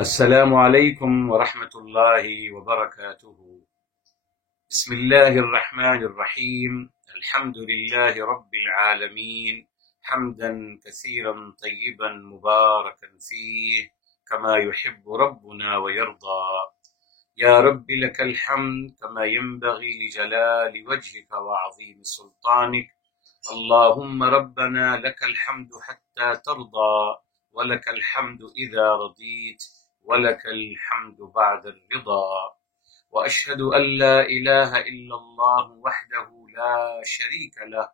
السلام عليكم ورحمة الله وبركاته. بسم الله الرحمن الرحيم. الحمد لله رب العالمين، حمدا كثيرا طيبا مباركا فيه كما يحب ربنا ويرضى. يا رب لك الحمد كما ينبغي لجلال وجهك وعظيم سلطانك. اللهم ربنا لك الحمد حتى ترضى، ولك الحمد إذا رضيت، ولك الحمد بعد الرضا. وأشهد أن لا إله إلا الله وحده لا شريك له،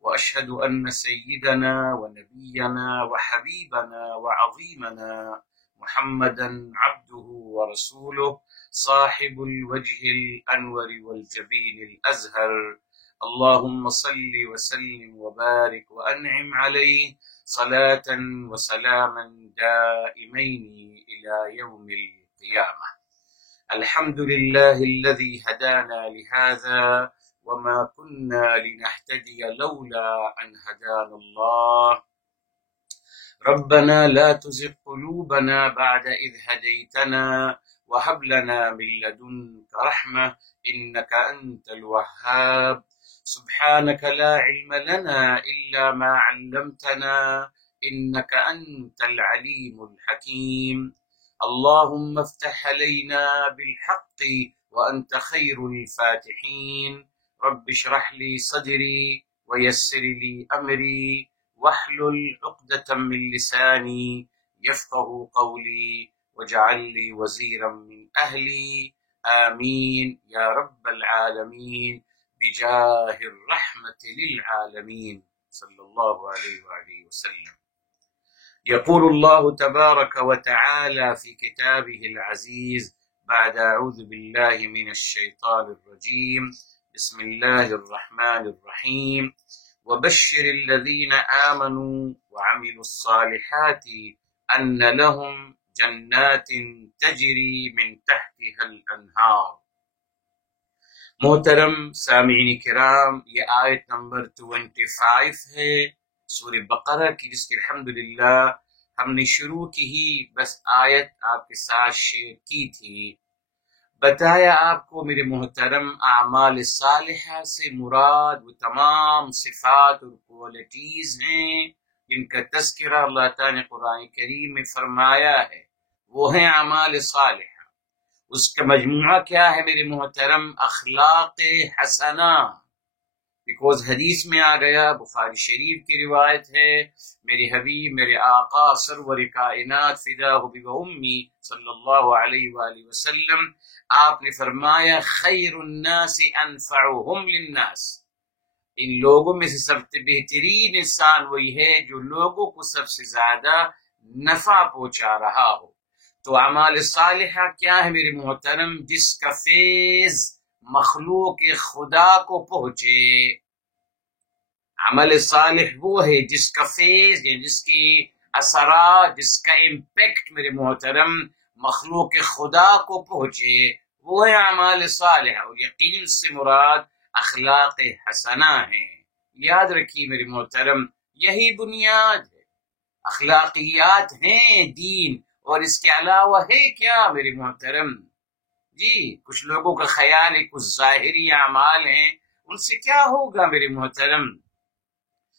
وأشهد أن سيدنا ونبينا وحبيبنا وعظيمنا محمدا عبده ورسوله، صاحب الوجه الأنور والجبين الأزهر. اللهم صل وسلم وبارك وأنعم عليه صلاة وسلاما دائمين إلى يوم القيامة. الحمد لله الذي هدانا لهذا، وما كنا لنهتدي لولا أن هدانا الله. ربنا لا تزغ قلوبنا بعد إذ هديتنا، وهب لنا من لدنك رحمة إنك أنت الوهاب. سبحانك لا علم لنا إلا ما علمتنا إنك أنت العليم الحكيم. اللهم افتح علينا بالحق وأنت خير الفاتحين. رب اشرح لي صدري ويسر لي أمري واحلل عقدة من لساني يفقه قولي، واجعل لي وزيرا من أهلي. آمين يا رب العالمين، بجاه الرحمة للعالمين صلى الله عليه وآله وسلم. يقول الله تبارك وتعالى في كتابه العزيز بعد أعوذ بالله من الشيطان الرجيم، بسم الله الرحمن الرحيم: وبشر الذين آمنوا وعملوا الصالحات أن لهم جنات تجري من تحتها الأنهار. محترم سامعین کرام، یہ آیت نمبر 25 ہے سورہ بقرہ کی، جس کی الحمدللہ ہم نے شروع کی ہی بس آیت آپ کے ساتھ شیئر کی تھی۔ بتایا آپ کو میرے محترم، اعمال صالحہ سے مراد وہ تمام صفات اور کوالٹیز ہیں جن کا تذکرہ اللہ تعالیٰ نے قرآن کریم میں فرمایا ہے، وہ ہیں اعمال صالحہ۔ اس کا مجموعہ کیا ہے میرے محترم؟ اخلاق حسنہ۔ بیکوز حدیث میں آ گیا، بخاری شریف کی روایت ہے، میرے حبیب میرے آقا سرور کائنات فداہ بی و امی صلی اللہ علیہ وآلہ وسلم، آپ نے فرمایا خیر الناس انفعهم للناس، ان لوگوں میں سے سب سے بہترین انسان وہی ہے جو لوگوں کو سب سے زیادہ نفع پہنچا رہا ہو۔ تو اعمال صالحہ کیا ہے میرے محترم؟ جس کا فیض مخلوق خدا کو پہنچے۔ عمل صالح وہ ہے جس کا فیض، یعنی جس کی اثرات، جس کا امپیکٹ میرے محترم مخلوق خدا کو پہنچے، وہ ہے اعمال صالحہ۔ اور یقین سے مراد اخلاق حسنہ ہیں۔ یاد رکھیے میرے محترم، یہی بنیاد ہے، اخلاقیات ہیں دین، اور اس کے علاوہ ہے کیا میرے محترم؟ جی کچھ لوگوں کا خیال ہے کچھ ظاہری اعمال ہیں، ان سے کیا ہوگا میرے محترم؟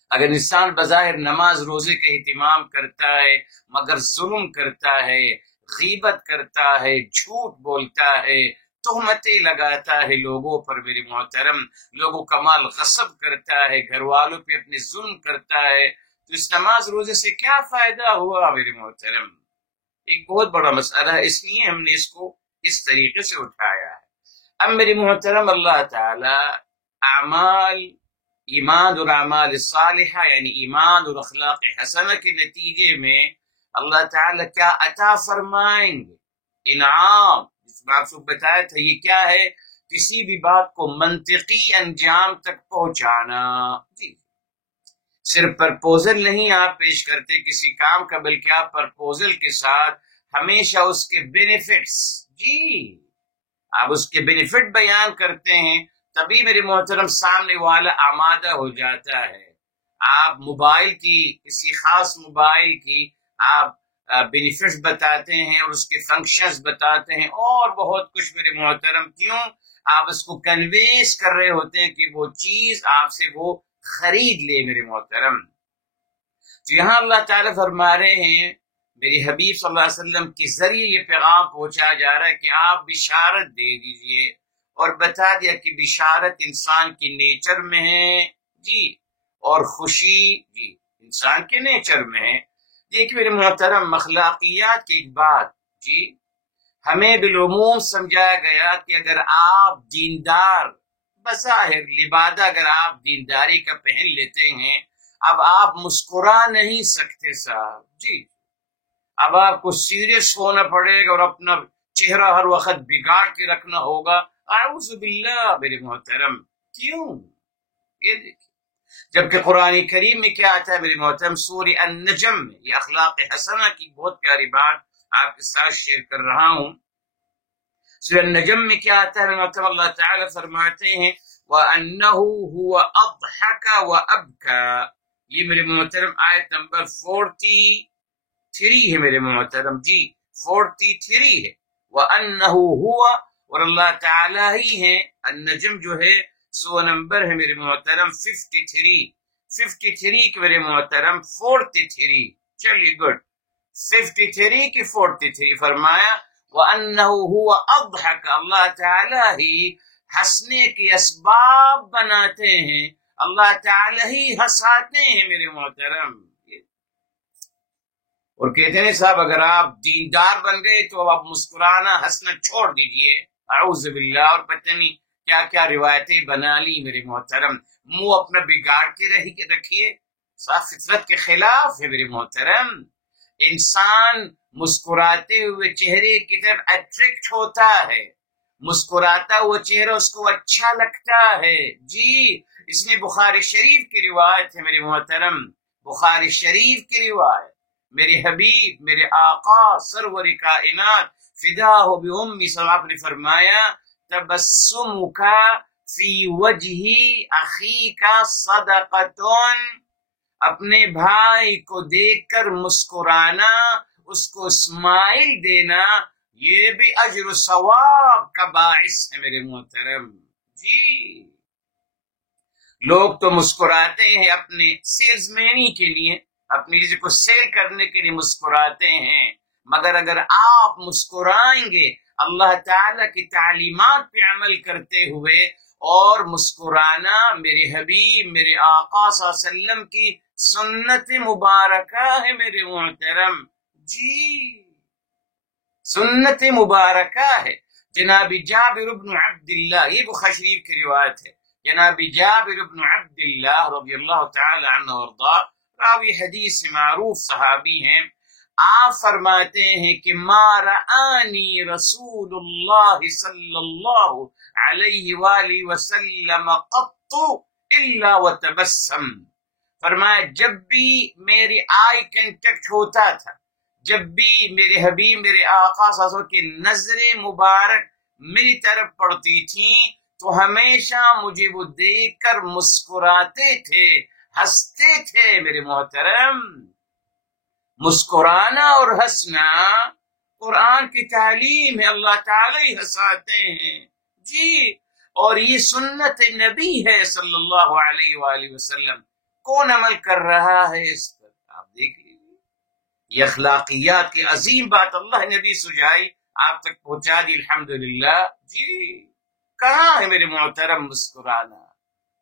اگر انسان بظاہر نماز روزے کا اہتمام کرتا ہے مگر ظلم کرتا ہے، غیبت کرتا ہے، جھوٹ بولتا ہے، تہمتیں لگاتا ہے لوگوں پر میرے محترم، لوگوں کا مال غصب کرتا ہے، گھر والوں پہ اپنے ظلم کرتا ہے، تو اس نماز روزے سے کیا فائدہ ہوا میرے محترم؟ ایک بہت بڑا مسئلہ ہے، اس لیے ہم نے اس کو اس طریقے سے اٹھایا ہے۔ اب میرے محترم، اللہ تعالی اعمال ایمان اور اعمال صالحہ یعنی ایمان اور اخلاق حسنہ کے نتیجے میں اللہ تعالی کیا عطا فرمائیں گے؟ انعام، جس میں آپ کو بتایا تھا یہ کیا ہے؟ کسی بھی بات کو منطقی انجام تک پہنچانا۔ جی صرف پرپوزل نہیں آپ پیش کرتے کسی کام کا، بلکہ آپ پرپوزل کے ساتھ ہمیشہ اس کے بینیفٹس، جی آپ اس کے بینیفٹ بیان کرتے ہیں، تبھی میرے محترم سامنے والا آمادہ ہو جاتا ہے۔ آپ موبائل کی، کسی خاص موبائل کی آپ بینیفٹس بتاتے ہیں اور اس کے فنکشنز بتاتے ہیں اور بہت کچھ میرے محترم. کیوں؟ آپ اس کو کنوینس کر رہے ہوتے ہیں کہ وہ چیز آپ سے وہ خرید لے میرے محترم. تو یہاں اللہ تعالیٰ فرما رہے ہیں میری حبیب صلی اللہ علیہ وسلم کے ذریعے یہ پیغام پہنچا جا رہا ہے کہ آپ بشارت دے دیجئے اور بتا دیا کہ بشارت انسان کی نیچر میں ہے جی، اور خوشی جی انسان کے نیچر میں ہے. دیکھ میرے محترم، اخلاقیات کی ایک بات جی، ہمیں بالعموم سمجھایا گیا کہ اگر آپ دیندار بظاہر لبادہ اگر آپ دینداری کا پہن لیتے ہیں، اب آپ مسکرا نہیں سکتے صاحب جی. اب آپ کو سیریس ہونا پڑے گا اور اپنا چہرہ ہر وقت بگاڑ کے رکھنا ہوگا. اعوذ باللہ میرے محترم. کیوں؟ یہ دیکھیں، جبکہ قرآن کریم میں کیا آتا ہے میرے محترم؟ سورہ النجم میں یہ اخلاق حسنہ کی بہت پیاری بات آپ کے ساتھ شیئر کر رہا ہوں. سورہ النجم میں کیا آتا ہے میرے محترم؟ اللہ تعالیٰ فرماتے ہیں وَأَنَّهُ هُوَ أَضْحَكَ وَأَبْكَى. یہ میرے محترم آیت نمبر 43 ہے میرے محترم جی، 43 ہے. وَأَنَّهُ هُوَ، اور اللہ تعالیٰ ہی ہیں. النجم جو ہے 100 نمبر ہے میرے محترم، 53 کے میرے محترم 43. چلیے گڈ، 53 کی 43 فرمایا وَأَنَّهُ هُوَ أَضْحَكَ. اللہ تعالیٰ ہی ہنسنے کے اسباب بناتے ہیں، اللہ تعالیٰ ہی ہنساتے ہیں میرے محترم. اور کہتے ہیں صاحب اگر آپ دیندار بن گئے تو آپ مسکرانا ہنسنا چھوڑ دیجئے. اعوذ باللہ. اور پتہ نہیں کیا کیا روایتیں بنا لی میرے محترم. منہ اپنا بگاڑ کے رکھیے، صاف فطرت کے خلاف ہے میرے محترم. انسان مسکراتے ہوئے چہرے کی طرف اٹریکٹ ہوتا ہے، مسکراتا ہوا چہرہ اس کو اچھا لگتا ہے جی. اس میں بخاری شریف کی روایت ہے میرے محترم، بخاری شریف کی روایت. میرے حبیب میرے آقا سرور کائنات فداہ بأمی صلی اللہ علیہ وسلم نے فرمایا تبسمک فی وجہ اخیک صدقۃ. اپنے بھائی کو دیکھ کر مسکرانا، اس کو اسمائل دینا، یہ بھی اجر و ثواب کا باعث ہے میرے محترم جی. لوگ تو مسکراتے ہیں اپنے سیلز مینی کے لیے، اپنی چیز کو سیل کرنے کے لیے مسکراتے ہیں، مگر اگر آپ مسکرائیں گے اللہ تعالی کی تعلیمات پہ عمل کرتے ہوئے، اور مسکرانا میرے حبیب میرے آقا صلی اللہ علیہ وسلم کی سنت مبارکہ ہے میرے محترم جی، سنت مبارکہ ہے. جناب جابر بن عبداللہ، یہ بخاری شریف کی روایت ہے، جناب جابر بن عبداللہ رضی اللہ تعالی عنہ وارضاہ، راوی حدیث معروف صحابی ہیں. آپ فرماتے ہیں کہ ما رآنی رسول اللہ صلی اللہ علیہ وآلہ وسلم قط الا وتبسم. فرمایا جب بھی میری آئی کنٹیکٹ ہوتا تھا، جب بھی میرے حبیب میرے آقا صلی اللہ علیہ وسلم کی نظر مبارک میری طرف پڑتی تھیں تو ہمیشہ مجھے وہ دیکھ کر مسکراتے تھے، ہنستے تھے میرے محترم. مسکرانا اور ہنسنا قرآن کی تعلیم ہے، اللہ تعالی ہی ہنساتے ہیں جی، اور یہ سنت نبی ہے صلی اللہ علیہ وآلہ وسلم. کون عمل کر رہا ہے اس پر؟ آپ دیکھ لیجیے. یہ اخلاقیات کی عظیم بات اللہ نبی سجائی آپ تک پہنچا دی الحمدللہ جی. کہاں ہے میرے محترم مسکرانا؟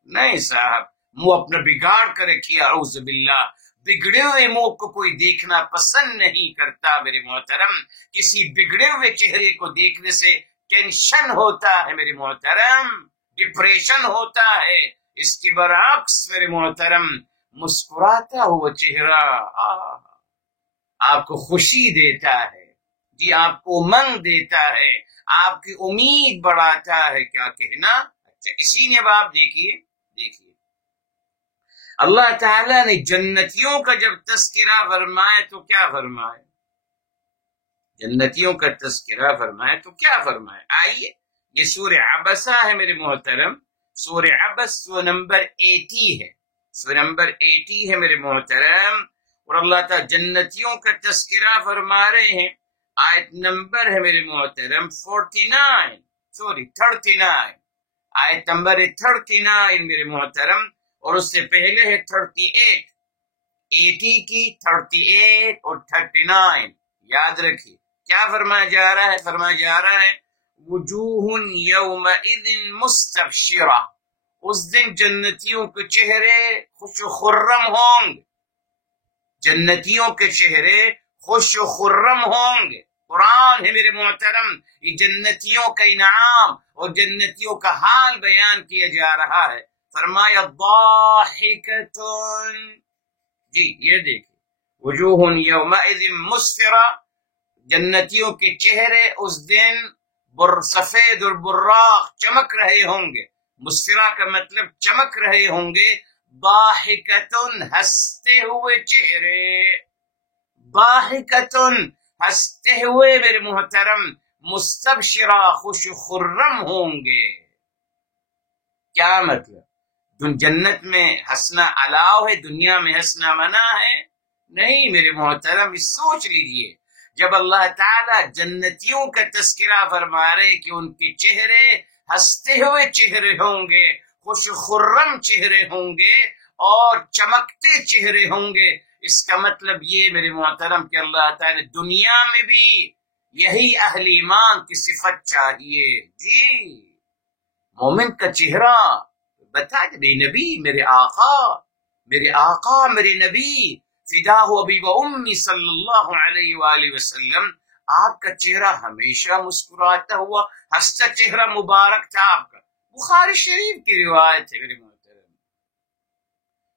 نہیں صاحب، منہ اپنا بگاڑ کر رکھیے. اعوذ باللہ. بگڑے ہوئے منہ کو کوئی دیکھنا پسند نہیں کرتا میرے محترم. کسی بگڑے ہوئے چہرے کو دیکھنے سے ٹینشن ہوتا ہے میرے محترم، ڈپریشن ہوتا ہے. اس کے برعکس میرے محترم مسکراتا ہوا چہرہ آپ کو خوشی دیتا ہے جی، آپ کو امنگ دیتا ہے، آپ کی امید بڑھاتا ہے. کیا کہنا. اچھا اسی نے اب آپ دیکھیے اللہ تعالیٰ نے جنتیوں کا جب تذکرہ فرمایا تو کیا فرمایا؟ جنتیوں کا تذکرہ فرمایا تو کیا فرمایا؟ آئیے، یہ سورہ عبسہ ہے میرے محترم، سورہ عبس 100 نمبر 80 ہے، 100 نمبر 80 ہے میرے محترم. اور اللہ تعالیٰ جنتیوں کا تذکرہ فرما رہے ہیں. آیت نمبر ہے میرے محترم 39 آیت نمبر 39 میرے محترم، اور اس سے پہلے ہے 38 80 کی 38 اور 39. یاد رکھیے کیا فرمایا جا رہا ہے. فرمایا جا رہا ہے وجوہ یومئذ مستبشرہ، اس دن جنتیوں کے چہرے خوش و خرم ہوں گے. جنتیوں کے چہرے خوش و خرم ہوں گے. قرآن ہے میرے محترم، یہ جنتیوں کا انعام اور جنتیوں کا حال بیان کیا جا رہا ہے. فرمایا ضاحکۃ، جی یہ دیکھیں وجوہ یومئذ مسفرہ، جنتیوں کے چہرے اس دن سفید اور براق چمک رہے ہوں گے. مسفرہ کا مطلب چمک رہے ہوں گے. ضاحکۃ، ہنستے ہوئے چہرے. ضاحکۃ، ہنستے ہوئے میرے محترم. مستبشرہ، خوش خرم ہوں گے. کیا مطلب؟ جنت میں ہنسنا الاؤ ہے، دنیا میں ہنسنا منع ہے؟ نہیں میرے محترم، سوچ لیجئے جب اللہ تعالی جنتیوں کا تذکرہ فرما رہے کہ ان کے چہرے ہنستے ہوئے چہرے ہوں گے، خوش خرم چہرے ہوں گے اور چمکتے چہرے ہوں گے، اس کا مطلب یہ میرے محترم کہ اللہ تعالی دنیا میں بھی یہی اہل ایمان کی صفت چاہیے. جی مومن کا چہرہ بتا دے نبی، میرے آقا میرے نبی فداہ ابی و امی صلی اللہ علیہ وآلہ وسلم، آپ کا چہرہ ہمیشہ مسکراتا ہوا ہنستا چہرہ مبارک تھا آپ کا. بخاری شریف کی روایت ہے میرے محترم.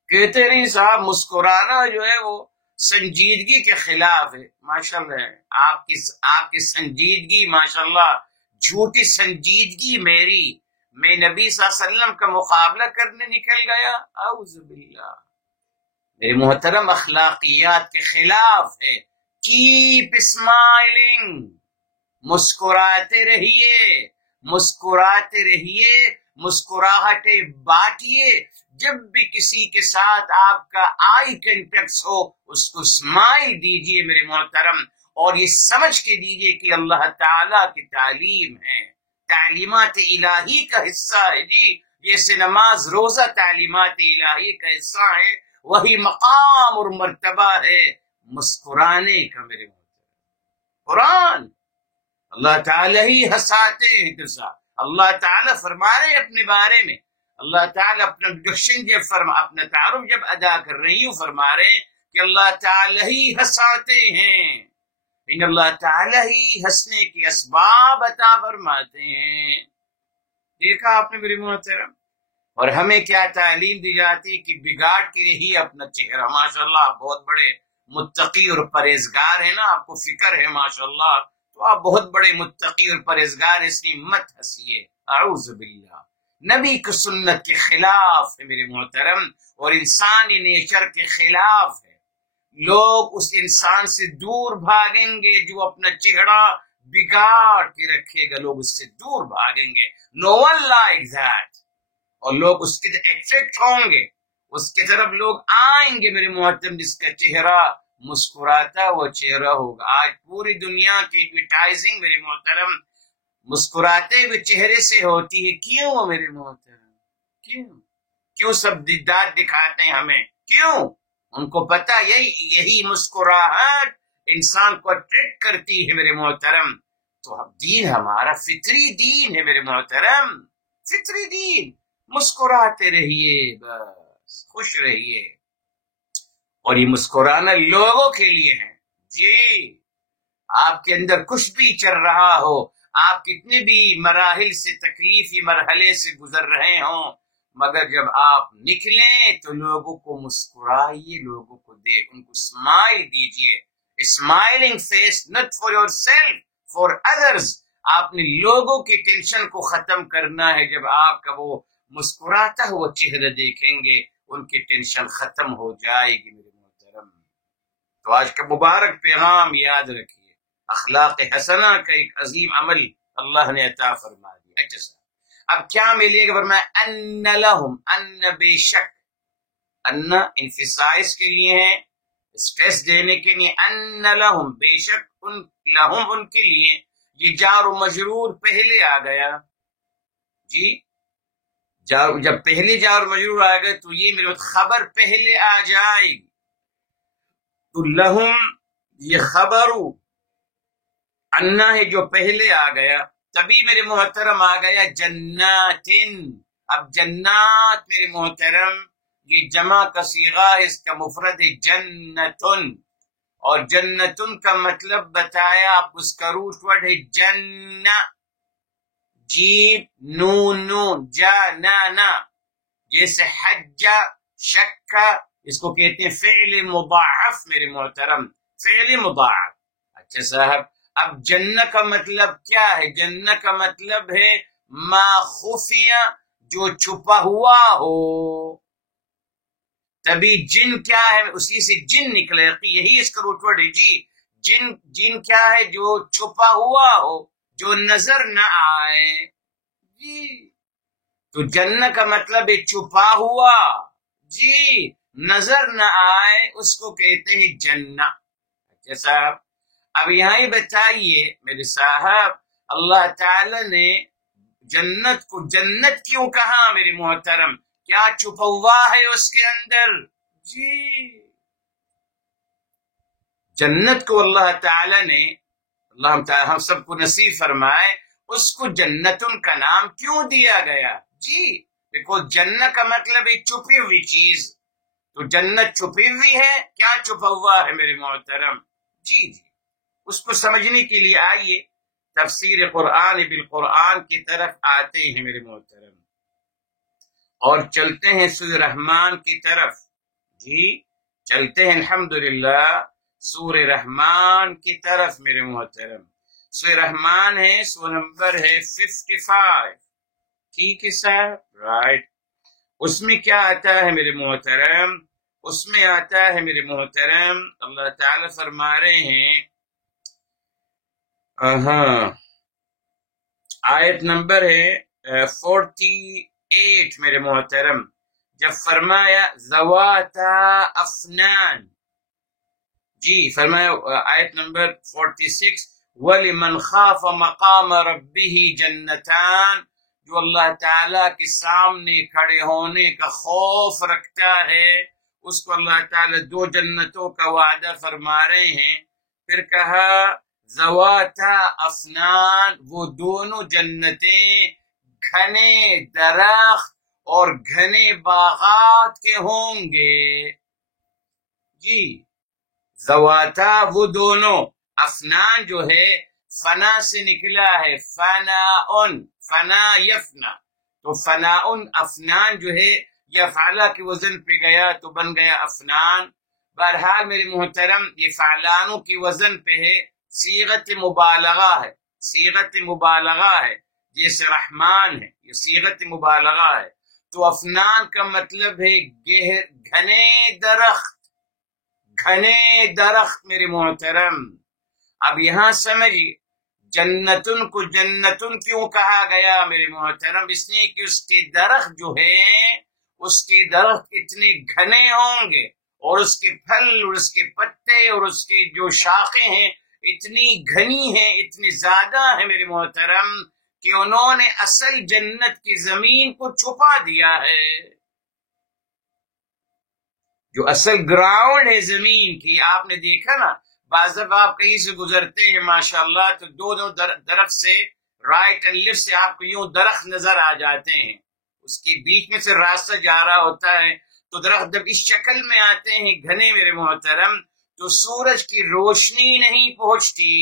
کہتے نہیں صاحب مسکرانا جو ہے وہ سنجیدگی کے خلاف ہے. ماشاءاللہ آپ کی سنجیدگی، ماشاءاللہ جھوٹی سنجیدگی میری، میں نبی صلی اللہ علیہ وسلم کا مقابلہ کرنے نکل گیا. اعوذ باللہ. میرے محترم اخلاقیات کے خلاف ہے. کیپ اسمائلنگ، مسکراتے رہیے، مسکراہٹیں بانٹیے. جب بھی کسی کے ساتھ آپ کا آئی کنٹیکٹ ہو اس کو اسمائل دیجیے میرے محترم، اور یہ سمجھ کے دیجیے کہ اللہ تعالی کی تعلیم ہے، تعلیمات الہی کا حصہ ہے. جی جیسے نماز روزہ تعلیمات الہی کا حصہ ہے، وہی مقام اور مرتبہ ہے مسکرانے کا میرے محترم. قرآن اللہ تعالی ہی ہنساتے ہیں. اللہ تعالی فرما رہے اپنے بارے میں، اللہ تعالی اپنا انٹروڈکشن اپنا تعارف جب ادا کر رہی ہوں فرما رہے ہیں کہ اللہ تعالی ہی ہنساتے ہیں. ان اللہ تعالی ہی ہنسنے کے اسباب عطا فرماتے ہیں. دیکھا آپ نے میری محترم. اور ہمیں کیا تعلیم دی جاتی کہ بگاڑ کے ہی اپنا چہرہ. ماشاءاللہ آپ بہت بڑے متقی اور پرہیزگار ہیں نا، آپ کو فکر ہے ماشاءاللہ، تو آپ بہت بڑے متقی اور پرہیزگار، اس لیے مت ہنسیے. اعوذ باللہ. نبی کی سنت کے خلاف ہے میرے محترم، اور انسانی نیچر کے خلاف ہے. لوگ اس انسان سے دور بھاگیں گے جو اپنا چہرہ بگاڑ کے رکھے گا. لوگ اس سے دور بھاگیں گے. نو ون لائک دیٹ. اور لوگ اس کے اٹریکٹ ہوں گے، اس کی طرف لوگ آئیں گے میرے محترم جس کا چہرہ مسکراتا وہ چہرہ ہوگا. آج پوری دنیا کی ایڈورٹائزنگ میرے محترم مسکراتے ہوئے چہرے سے ہوتی ہے. کیوں میرے محترم؟ کیوں سب داد دکھاتے ہیں ہمیں؟ کیوں؟ ان کو پتا یہی مسکراہٹ انسان کو اٹریکٹ کرتی ہے میرے محترم. تو اب دین ہمارا فطری دین ہے میرے محترم، فطری دین. مسکراتے رہیے، بس خوش رہیے. اور یہ مسکرانا لوگوں کے لیے ہے. جی آپ کے اندر کچھ بھی چل رہا ہو، آپ کتنے بھی مراحل سے تکلیفی مرحلے سے گزر رہے ہوں، مگر جب آپ نکلیں تو لوگوں کو مسکرائیے، لوگوں کو دیکھ ان کو اسمائل دیجیے. Smiling face not for yourself, for others. آپ نے لوگوں کی ٹینشن کو ختم کرنا ہے. جب آپ کا وہ مسکراتا ہوا چہرہ دیکھیں گے ان کی ٹینشن ختم ہو جائے گی میرے محترم. تو آج کا مبارک پیغام یاد رکھیے، اخلاق حسنہ کا ایک عظیم عمل اللہ نے عطا فرما دیا. اچھا سر اب کیا ملے گا؟ فرمایا ان لہم، ان بے شک، ان انفسائز کے لیے ہے، اسٹریس دینے کے لیے، ان لہم بے شک ان کے لیے، یہ جار و مجرور پہلے آ گیا جی، جب پہلے جار و مجرور آ گئے تو یہ میرے خبر پہلے آ جائے گی، تو لہم یہ خبر انا ہے جو پہلے آ گیا، تبھی میرے محترم آ گیا جنات۔ اب جنات میرے محترم یہ جمع کا صیغہ ہے، اس کا مفرد ہے جنتن، اور جنتن کا مطلب بتایا آپ، اس کا روٹ ورڈ ہے جنہ، جیم نون نون جا نا نا، جیسے حج شکا، اس کو کہتے ہیں فعل مضاعف میرے محترم، فعل مضاعف۔ اچھا صاحب، اب جنہ کا مطلب کیا ہے؟ جنہ کا مطلب ہے ما خفیہ، جو چھپا ہوا ہو، تبھی جن کیا ہے، اسی سے جن نکلے، یہی اس کا روٹ ورڈ ہے جی۔ جن کیا ہے؟ جو چھپا ہوا ہو، جو نظر نہ آئے جی، تو جنہ کا مطلب ہے چھپا ہوا جی، نظر نہ آئے، اس کو کہتے ہیں جنہ۔ اچھا صاحب، اب یہاں بتائیے میرے صاحب، اللہ تعالی نے جنت کو جنت کیوں کہا میرے محترم؟ کیا چھپا ہوا ہے اس کے اندر جی؟ جنت کو اللہ تعالی نے، اللہ تعالی ہم سب کو نصیب فرمائے، اس کو جنتن کا نام کیوں دیا گیا جی؟ دیکھو، جنت کا مطلب ہے چھپی ہوئی چیز، تو جنت چھپی ہوئی ہے، کیا چھپا ہوا ہے میرے محترم جی؟ اس کو سمجھنے کے لیے آئیے تفسیر قرآن بالقرآن کی طرف آتے ہیں میرے محترم، اور چلتے ہیں سورہ رحمان کی طرف جی، چلتے ہیں الحمدللہ سورہ رحمان کی طرف میرے محترم۔ سورہ رحمان ہے، سورہ نمبر ہے 55، ٹھیک ہے صاحب، رائٹ۔ اس میں کیا آتا ہے میرے محترم؟ اس میں آتا ہے میرے محترم، اللہ تعالی فرما رہے ہیں، آیت نمبر ہے 48 میرے محترم، جب فرمایا ذواتا افنان جی، فرمایا آیت نمبر 46 وَلِمَنْ خَافَ مَقَامَ رَبِّهِ جَنَّتَانِ، جو اللہ تعالیٰ کے سامنے کھڑے ہونے کا خوف رکھتا ہے، اس کو اللہ تعالیٰ 2 جنتوں کا وعدہ فرما رہے ہیں۔ پھر کہا ذواتا افنان، وہ دونوں جنتیں گھنے درخت اور گھنے باغات کے ہوں گے جی۔ ذواتا وہ دونوں، افنان جو ہے فنا سے نکلا ہے، فنا یفنا، تو فنا افنان جو ہے یفعلہ کے وزن پہ گیا تو بن گیا افنان۔ بہرحال میرے محترم یہ فعلانوں کی وزن پہ ہے، صیغت مبالغہ ہے، صیغت مبالغہ ہے، جیسے رحمان ہے، یہ صیغت مبالغہ ہے۔ تو افنان کا مطلب ہے گھنے درخت، گھنے درخت میرے محترم۔ اب یہاں سمجھیے جنتن کو جنتن کیوں کہا گیا میرے محترم؟ اس لیے کہ اس کے درخت جو ہے، اس کے درخت اتنے گھنے ہوں گے، اور اس کے پھل اور اس کے پتے اور اس کی جو شاخیں ہیں اتنی گھنی ہیں، اتنی زیادہ ہیں میرے محترم، کہ انہوں نے اصل جنت کی زمین کو چھپا دیا ہے۔ جو اصل گراؤنڈ ہے زمین کی، آپ نے دیکھا نا، بعض دفعہ آپ کہیں سے گزرتے ہیں ماشاءاللہ تو دونوں طرف سے، رائٹ اینڈ لیفٹ سے آپ کو یوں درخت نظر آ جاتے ہیں، اس کے بیچ میں سے راستہ جا رہا ہوتا ہے، تو درخت جب اس شکل میں آتے ہیں گھنے میرے محترم، تو سورج کی روشنی نہیں پہنچتی،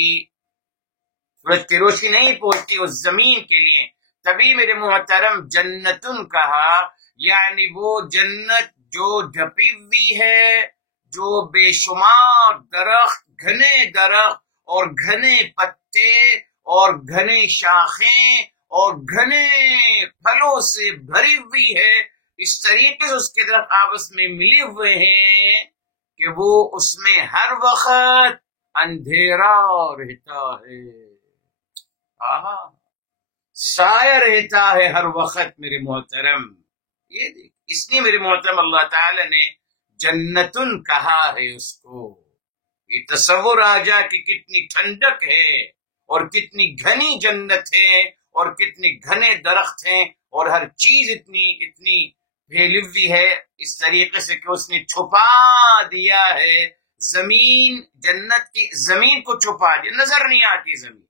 سورج کی روشنی نہیں پہنچتی اس زمین کے لیے، تبھی میرے محترم جنتن کہا، یعنی وہ جنت جو ڈھپی ہوئی ہے، جو بے شمار درخت، گھنے درخت اور گھنے پتے اور گھنے شاخیں اور گھنے پھلوں سے بھری ہوئی ہے، اس طریقے سے اس کے درخت آپس میں ملے ہوئے ہیں کہ وہ اس میں ہر وقت اندھیرا رہتا ہے، سایہ رہتا ہے ہر وقت میرے محترم۔ یہ اس لیے میرے محترم اللہ تعالی نے جنتن کہا ہے اس کو۔ یہ تصور آ جا کہ کتنی ٹھنڈک ہے اور کتنی گھنی جنت ہے اور کتنے گھنے درخت ہیں اور ہر چیز اتنی اتنی پھیلی ہوئی ہے، اس طریقے سے کہ اس نے چھپا دیا ہے زمین، جنت کی زمین کو چھپا دیا، نظر نہیں آتی، زمین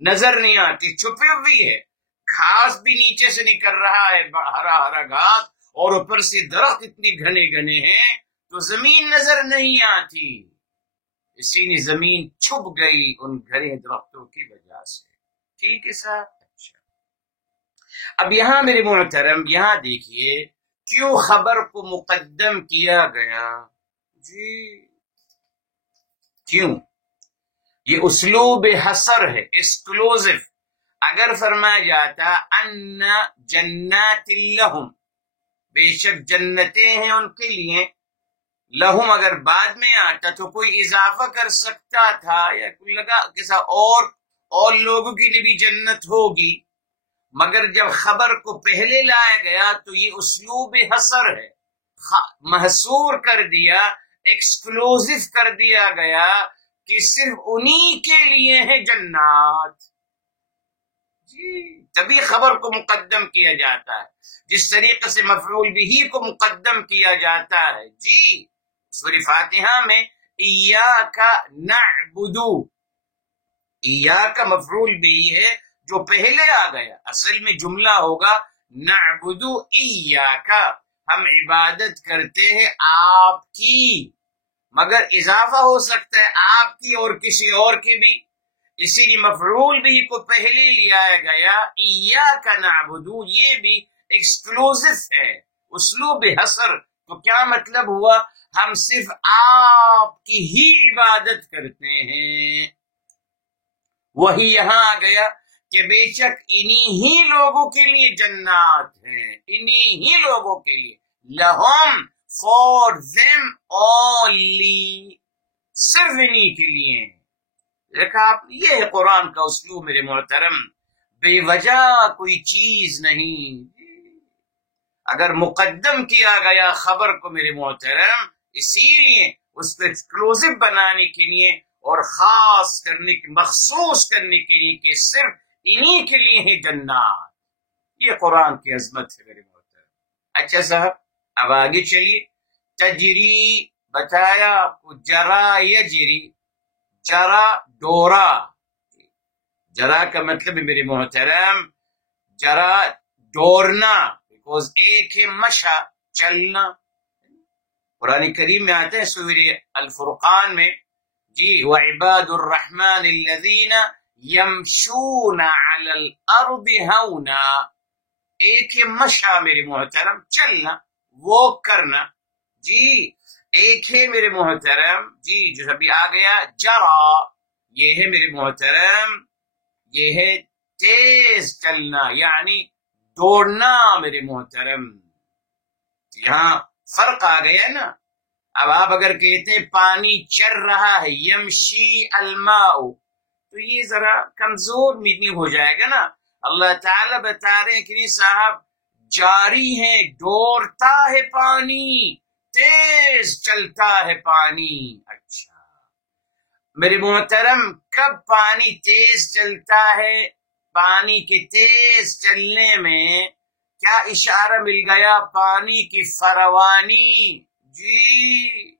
نظر نہیں آتی، چھپی ہوئی ہے، گھاس بھی نیچے سے نکل رہا ہے، ہرا ہرا گھاس، اور اوپر سے درخت اتنے گھنے گھنے ہیں تو زمین نظر نہیں آتی، اسی نے زمین چھپ گئی ان گھنے درختوں کی وجہ سے۔ ٹھیک ہے صاحب؟ اچھا، اب یہاں میرے محترم یہاں دیکھیے کیوں خبر کو مقدم کیا گیا؟ جی کیوں؟ یہ اسلوب حصر ہے، ایکسکلوزیو۔ اگر فرمایا جاتا ان جنات لہم، بے شک جنتیں ہیں ان کے لیے، لہم اگر بعد میں آتا تو کوئی اضافہ کر سکتا تھا یا کوئی لگا کیسا اور لوگوں کے لیے بھی جنت ہوگی، مگر جب خبر کو پہلے لایا گیا تو یہ اسلوب حصر ہے، محصور کر دیا، ایکسکلوزیو کر دیا گیا کہ صرف انہی کے لیے ہے جنات۔ جی تبھی خبر کو مقدم کیا جاتا ہے، جس طریقے سے مفعول بھی کو مقدم کیا جاتا ہے۔ جی سورہ فاتحہ میں ایاک نعبد، ایاک مفعول بھی ہے جو پہلے آ گیا، اصل میں جملہ ہوگا نعبد ایاک، ہم عبادت کرتے ہیں آپ کی، مگر اضافہ ہو سکتا ہے آپ کی اور کسی اور کی بھی، اسی لیے مفعول بھی کو پہلے لیا گیا، ایاک نعبد، یہ بھی ایکسکلوزیو ہے، اسلوب حصر۔ تو کیا مطلب ہوا؟ ہم صرف آپ کی ہی عبادت کرتے ہیں۔ وہی یہاں آ گیا کہ بے شک انہی ہی لوگوں کے لیے جنات ہیں، انہی ہی لوگوں کے لیے، لہم فور them only، صرف انہی کے لیے۔ دیکھا آپ، یہ ہے قرآن کا اسلوب میرے محترم، بے وجہ کوئی چیز نہیں، اگر مقدم کیا گیا خبر کو میرے محترم اسی لیے اس کو ایکسکلوزیو بنانے کے لیے اور خاص کرنے کے، مخصوص کرنے کے لیے کہ صرف انہی کے لیے ہے جنات۔ یہ قرآن کی عظمت ہے میرے محترم۔ اچھا صاحب اب آگے چلیے، تجری بتایا آپ کو، جرا یجری، جرا ڈورا، جرا کا مطلب ہے میرے محترم جرا دوڑنا، بیکوز ایک ہے مشا چلنا، قرآن کریم میں آتے ہیں سورہ الفرقان میں، جی وعباد الرحمن الذین یمشون علی الارض ہونا، ایک ہے مشا میرے محترم چلنا، واک کرنا، جی ایک ہے میرے محترم جی جو ابھی آ گیا جرا، یہ ہے میرے محترم یہ ہے تیز چلنا یعنی دوڑنا میرے محترم۔ یہاں فرق آ گیا نا، اب آپ اگر کہتے ہیں پانی چل رہا ہے یمشی الماء تو یہ ذرا کمزور میٹنگ ہو جائے گا نا، اللہ تعالیٰ بتا رہے ہیں کہ نہیں صاحب جاری ہے، دوڑتا ہے پانی، تیز چلتا ہے پانی۔ اچھا میرے محترم کب پانی تیز چلتا ہے؟ پانی کے تیز چلنے میں کیا اشارہ مل گیا؟ پانی کی فروانی۔ جی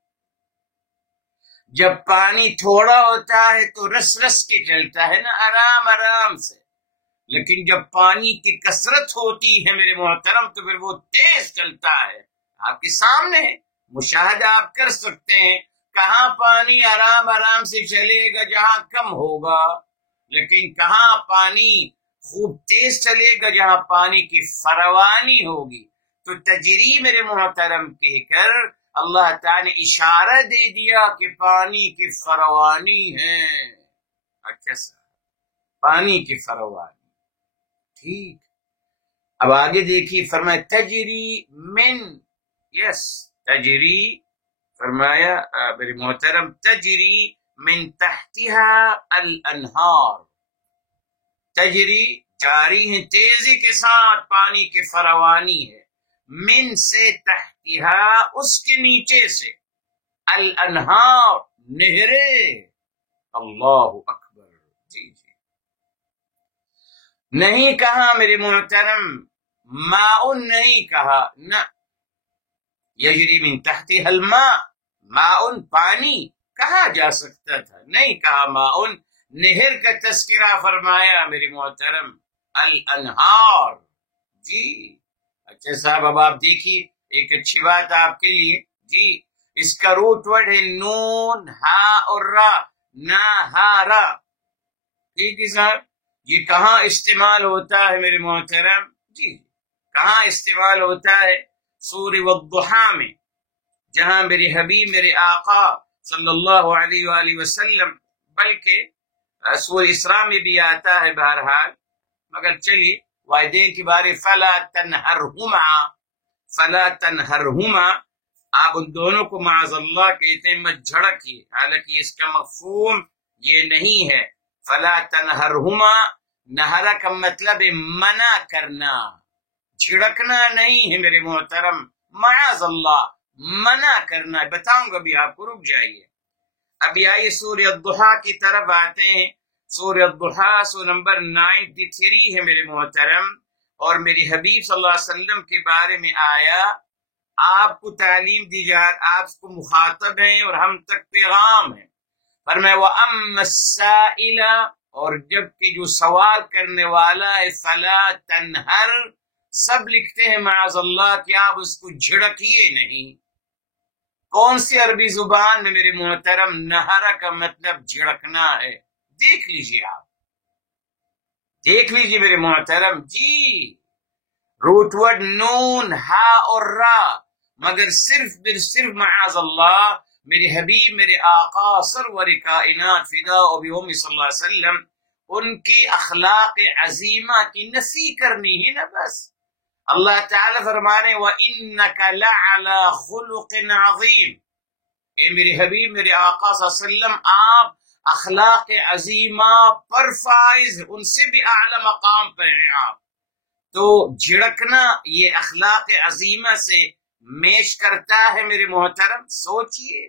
جب پانی تھوڑا ہوتا ہے تو رس رس کے چلتا ہے نا، آرام آرام سے، لیکن جب پانی کی کثرت ہوتی ہے میرے محترم تو پھر وہ تیز چلتا ہے۔ آپ کے سامنے مشاہدہ آپ کر سکتے ہیں، کہاں پانی آرام آرام سے چلے گا جہاں کم ہوگا، لیکن کہاں پانی خوب تیز چلے گا جہاں پانی کی فروانی ہوگی۔ تو تجری میرے محترم کہہ کر اللہ تعالی نے اشارہ دے دیا کہ پانی کی فروانی ہے۔ اچھا سر پانی کی فروانی، ٹھیک۔ اب آگے دیکھیے فرمایا تجری من، یس تجری، فرمایا میرے محترم تجری من تحتها الانہار، تجری جاری ہے، تیزی کے ساتھ پانی کی فروانی ہے، من سے تحتہا اس کے نیچے سے الانہار نہریں. اللہ اکبر. جی جی نہیں کہا میرے محترم ماء نہیں کہا نہ یجری من تحتها الماء ماء پانی کہا جا سکتا تھا نہیں کہا ماء نہر کا تذکرہ فرمایا میرے محترم الانہار. جی اچھا صاحب اب آپ دیکھیے ایک اچھی بات آپ کے لیے. جی اس کا روٹ ورڈ ہے نون ہا اور را نہارا. ٹھیک ہے صاحب یہ کہاں استعمال ہوتا ہے میرے محترم؟ جی کہاں استعمال ہوتا ہے؟ سورہ والضحیٰ میں جہاں میرے حبیب میرے آقا صلی اللہ علیہ وآلہ وسلم بلکہ سورہ اسراء میں بھی آتا ہے بہرحال مگر چلیے والدین کے بارے فلا تنہرہما فلا تنہرہما آپ ان دونوں کو معاذ اللہ کہتے ہیں مت جھڑکیے حالانکہ اس کا مفہوم یہ نہیں ہے. فلا تنہرہما نہرہ کا مطلب ہے منع کرنا جھڑکنا نہیں ہے میرے محترم معاذ اللہ منع کرنا. بتاؤں گا بھی آپ کو رک جائیے. ابھی آئیے سورہ الضحیٰ کی طرف آتے ہیں. سورہ الضحیٰ سورہ نمبر 93 ہے میرے محترم اور میری حبیب صلی اللہ علیہ وسلم کے بارے میں آیا آپ کو تعلیم دی جا آپ کو مخاطب ہیں اور ہم تک پیغام ہے. فرمایا وَأَمَّا السَّائِلَ اور جب کہ جو سوال کرنے والا ہے فلا تنہر سب لکھتے ہیں معاذ اللہ کہ آپ اس کو جھڑکیے نہیں. کون سی عربی زبان میں میرے محترم نہرہ کا مطلب جھڑکنا ہے؟ دیکھ لیجیے آپ دیکھ لیجیے میرے محترم. جی روٹ ورڈ نون ہا اور را مگر صرف معاذ اللہ میرے حبیب میرے آقا سرور کائنات فدا و بیوم صلی اللہ علیہ وسلم ان کی اخلاق عظیمہ کی نفی کرنی ہے نا بس. اللہ تعالیٰ فرمانے وَإِنَّكَ لَعَلَى خُلُقٍ عَظِيمٍ اے میرے حبیب میرے آقا صلی اللہ علیہ وسلم آپ اخلاق عظیمہ پر فائز ان سے بھی اعلی مقام پر ہیں آپ. تو جھڑکنا یہ اخلاق عظیمہ سے میش کرتا ہے میرے محترم. سوچئے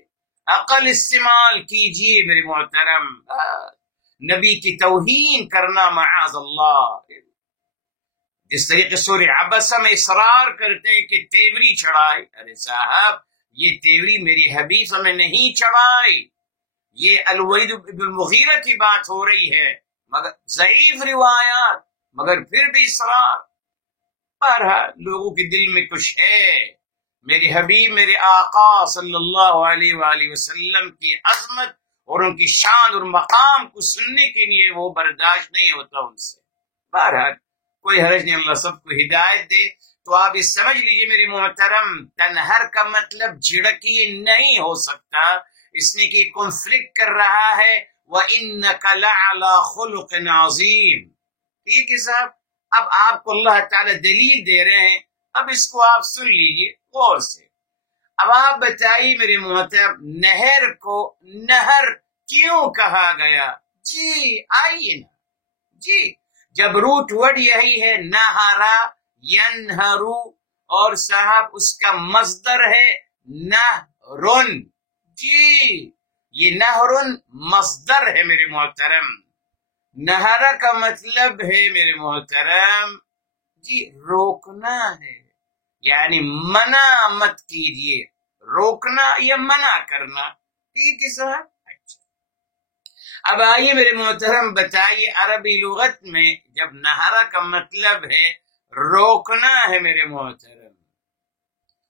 عقل استعمال کیجئے میرے محترم. نبی کی توہین کرنا معاذ اللہ. جس طریقے سورہ عبسہ میں اصرار کرتے ہیں کہ تیوری چڑھائے. ارے صاحب یہ تیوری میری حبیب میں نہیں چڑھائی یہ الولید بن المغیرہ کی بات ہو رہی ہے مگر ضعیف روایات مگر پھر بھی اصرار. بہرحال لوگوں کے دل میں کچھ ہے. میرے حبیب میرے آقا صلی اللہ علیہ وآلہ وسلم کی عظمت اور ان کی شان اور مقام کو سننے کے لیے وہ برداشت نہیں ہوتا ان سے. بہرحال کوئی حرج نہیں اللہ سب کو ہدایت دے. تو آپ یہ سمجھ لیجیے میرے محترم تنہر کا مطلب جھڑکیے نہیں ہو سکتا اس نے کہ کنفلکٹ کر رہا ہے وَإِنَّكَ لَعَلَى خُلُقٍ عَظِيمٍ. ٹھیک ہے صاحب اب آپ کو اللہ تعالی دلیل دے رہے ہیں اب اس کو آپ سن لیجیے غور سے. اب آپ بتائیے میرے محترم نہر کو نہر کیوں کہا گیا؟ جی آئیے نا. جی جب روٹ ورڈ یہی ہے نہرا ینہرو اور صاحب اس کا مصدر ہے نہرن. جی یہ نہرن مصدر ہے میرے محترم. نہرا کا مطلب ہے میرے محترم جی روکنا ہے یعنی منع مت کیجیے. روکنا یا منع کرنا. ٹھیک ہے صاحب. اب آئیے میرے محترم بتائیے عربی لغت میں جب نہرہ کا مطلب ہے روکنا ہے میرے محترم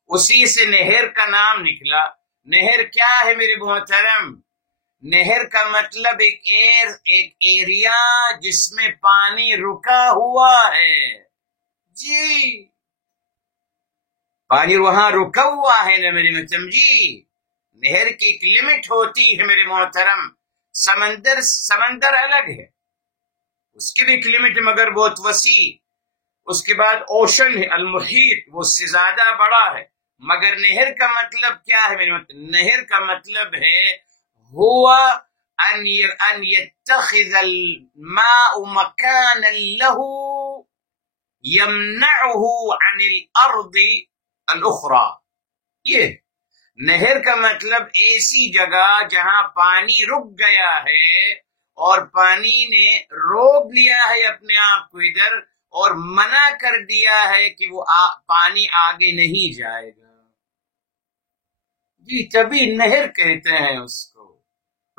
اسی سے نہر کا نام نکلا. نہر کیا ہے میرے محترم؟ نہر کا مطلب ایک ایریا جس میں پانی رکا ہوا ہے. جی پانی وہاں رکا ہوا ہے نا میرے محترم. جی نہر کی ایک لمٹ ہوتی ہے میرے محترم. سمندر الگ ہے اس کی بھی ایک لمٹ مگر بہت وسیع. اس کے بعد اوشن ہے المحیط وہ اس سے زیادہ بڑا ہے. مگر نہر کا مطلب کیا ہے میرے مطلب؟ نہر کا مطلب ہے ہوا ان يتخذ الماء مكانا له يمنعه عن الارض الاخرى. یہ نہر کا مطلب ایسی جگہ جہاں پانی رک گیا ہے اور پانی نے روک لیا ہے اپنے آپ کو ادھر اور منع کر دیا ہے کہ وہ پانی آگے نہیں جائے گا. جی تبھی نہر کہتے ہیں اس کو.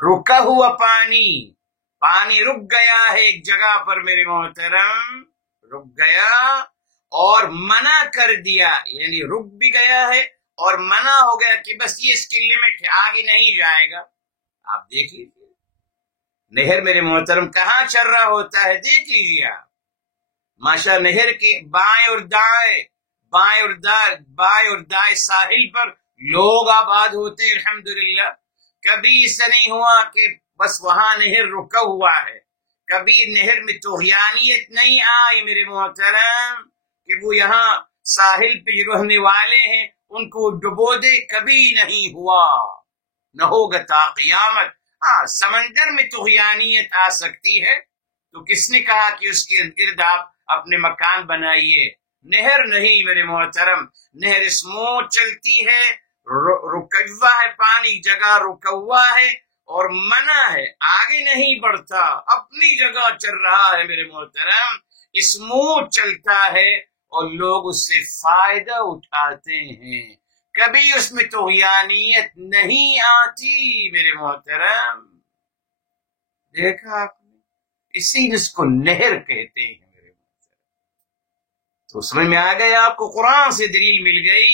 رکا ہوا پانی رک گیا ہے ایک جگہ پر میرے محترم، رک گیا اور منع کر دیا، یعنی رک بھی گیا ہے اور منع ہو گیا کہ بس یہ اس کی لمٹ ہے، آگے نہیں جائے گا. آپ دیکھ لیجیے نہر میرے محترم کہاں چل رہا ہوتا ہے، دیکھ لیجیے آپ. ماشاء نہر کے بائیں اور دائیں ساحل پر لوگ آباد ہوتے ہیں الحمدللہ. کبھی ایسا نہیں ہوا کہ بس وہاں نہر رکا ہوا ہے، کبھی نہر میں طغیانیت نہیں آئی میرے محترم کہ وہ یہاں ساحل پہ جو رہنے والے ہیں ان کو ڈبو دے، کبھی نہیں ہوا، نہ ہوگا تا قیامت. ہاں سمندر میں طغیانیت آ سکتی ہے، تو کس نے کہا کہ اس کے ارد آپ اپنے مکان بنائیے؟ نہر نہیں میرے محترم، نہر اسموتھ چلتی ہے، رکا ہوا ہے پانی، جگہ رکا ہوا ہے اور منع ہے، آگے نہیں بڑھتا، اپنی جگہ چل رہا ہے میرے محترم، اسموتھ چلتا ہے اور لوگ اس سے فائدہ اٹھاتے ہیں، کبھی اس میں طغیانیت نہیں آتی میرے محترم. دیکھا آپ نے، اسی جس کو نہر کہتے ہیں میرے محترم. تو سمجھ میں آ گیا آپ کو، قرآن سے دلیل مل گئی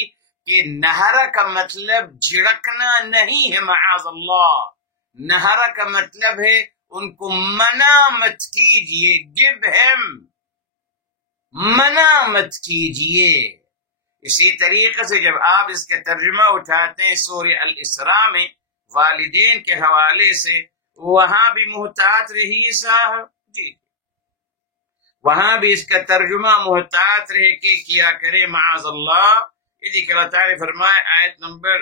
کہ نہرہ کا مطلب جھڑکنا نہیں ہے، معاذ اللہ. نہرہ کا مطلب ہے ان کو منع مت کیجئے، گب ہم، منع مت کیجئے. اسی طریقے سے جب آپ اس کا ترجمہ اٹھاتے ہیں سورہ الاسراء میں والدین کے حوالے سے، وہاں بھی محتاط رہیے صاحب. جی وہاں بھی اس کا ترجمہ محتاط رہ کے کیا کرے معاذ اللہ. کہ اللہ تعالیٰ فرمائے آیت نمبر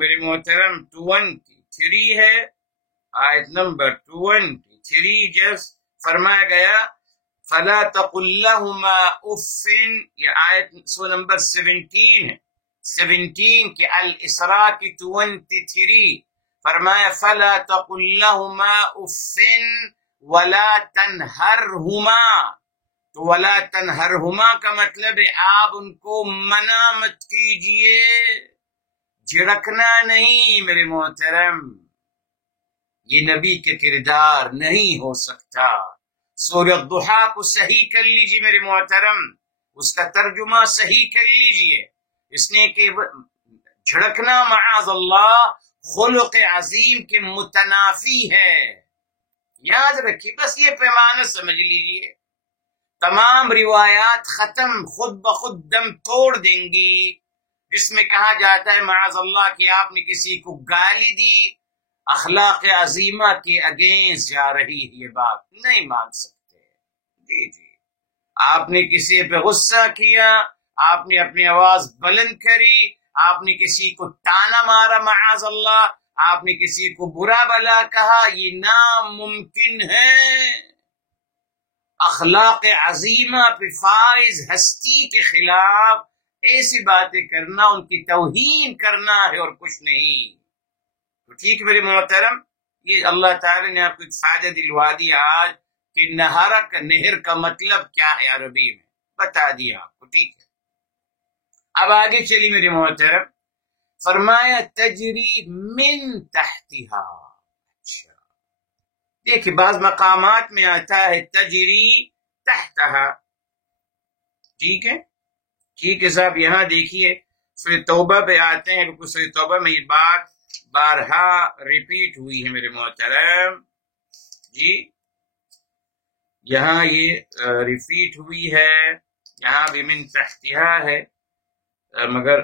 میرے محترم 23 ہے، آیت نمبر 23 جس فرمایا گیا فَلَا تَقُلْ لَهُمَا اُفٍّ. یہ آیت سورہ نمبر 17 ہے، 17 کے الاسراء کی 23 فرمایا فَلَا تَقُلْ لَهُمَا اُفٍّ وَلَا تَنْهَرْهُمَا. تو وَلَا تَنْهَرْهُمَا کا مطلب ہے آپ ان کو منع مت کیجئے، جھڑکنا نہیں میرے محترم. یہ نبی کے کردار نہیں ہو سکتا. سورہ الضحیٰ کو صحیح کر لیجئے میرے محترم، اس کا ترجمہ صحیح کر لیجئے. اس نے کہ جھڑکنا معاذ اللہ خلق عظیم کے متنافی ہے. یاد رکھیے، بس یہ پیمانہ سمجھ لیجئے. تمام روایات ختم خود بخود دم توڑ دیں گی جس میں کہا جاتا ہے معاذ اللہ کہ آپ نے کسی کو گالی دی، اخلاق عظیمہ کے اگینسٹ جا رہی ہے، یہ بات نہیں مان سکتے. جی آپ نے کسی پہ غصہ کیا، آپ نے اپنی آواز بلند کری، آپ نے کسی کو تانا مارا معاذ اللہ، آپ نے کسی کو برا بلا کہا، یہ ناممکن ہے. اخلاق عظیمہ پہ فائز ہستی کے خلاف ایسی باتیں کرنا ان کی توہین کرنا ہے اور کچھ نہیں. تو ٹھیک میرے محترم، یہ اللہ تعالی نے آپ کو ایک فائدہ دلوا دیا آج کہ نہر کا مطلب کیا ہے عربی میں، بتا دیا آپ کو. ٹھیک ہے، اب آگے چلی میرے محترم. فرمایا تجری من تحتہا. دیکھیں بعض مقامات میں آتا ہے تجری تحتہا. ٹھیک ہے صاحب، یہاں دیکھیے سورہ توبہ پہ آتے ہیں، کیونکہ سورہ توبہ میں یہ بات بارہا ریپیٹ ہوئی ہے میرے محترم. جی یہاں یہ ریپیٹ ہوئی ہے، یہاں بھی من تحتہا ہے، مگر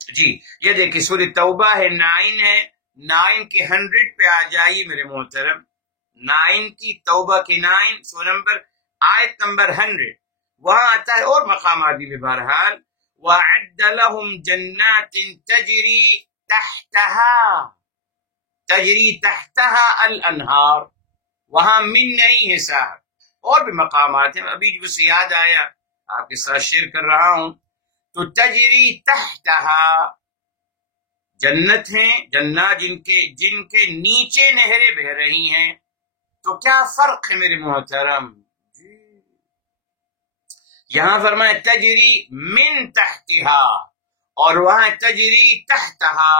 جی یہ دیکھیے سورہ توبہ ہے 9 ہے، 9 کے 100 پہ آ جائیے میرے محترم. 9 کی توبہ کی 9 سورہ نمبر آیت نمبر 100 وہاں آتا ہے، اور مقامات بھی بہرحال وَأَعَدَّ لَهُمْ جَنَّاتٍ تَجْرِي تَحْتَهَا الْأَنْهَارُ. وہاں من نہیں ہے صاحب، اور بھی مقامات ہیں، ابھی جو سے یاد آیا آپ کے ساتھ شیئر کر رہا ہوں. تو تجری تحتہا، جنت ہیں، جنات جن کے نیچے نہریں بہ رہی ہیں، تو کیا فرق ہے میرے محترم؟ یہاں فرمایا تجری من تحتہا، اور وہاں تجری تحتہا،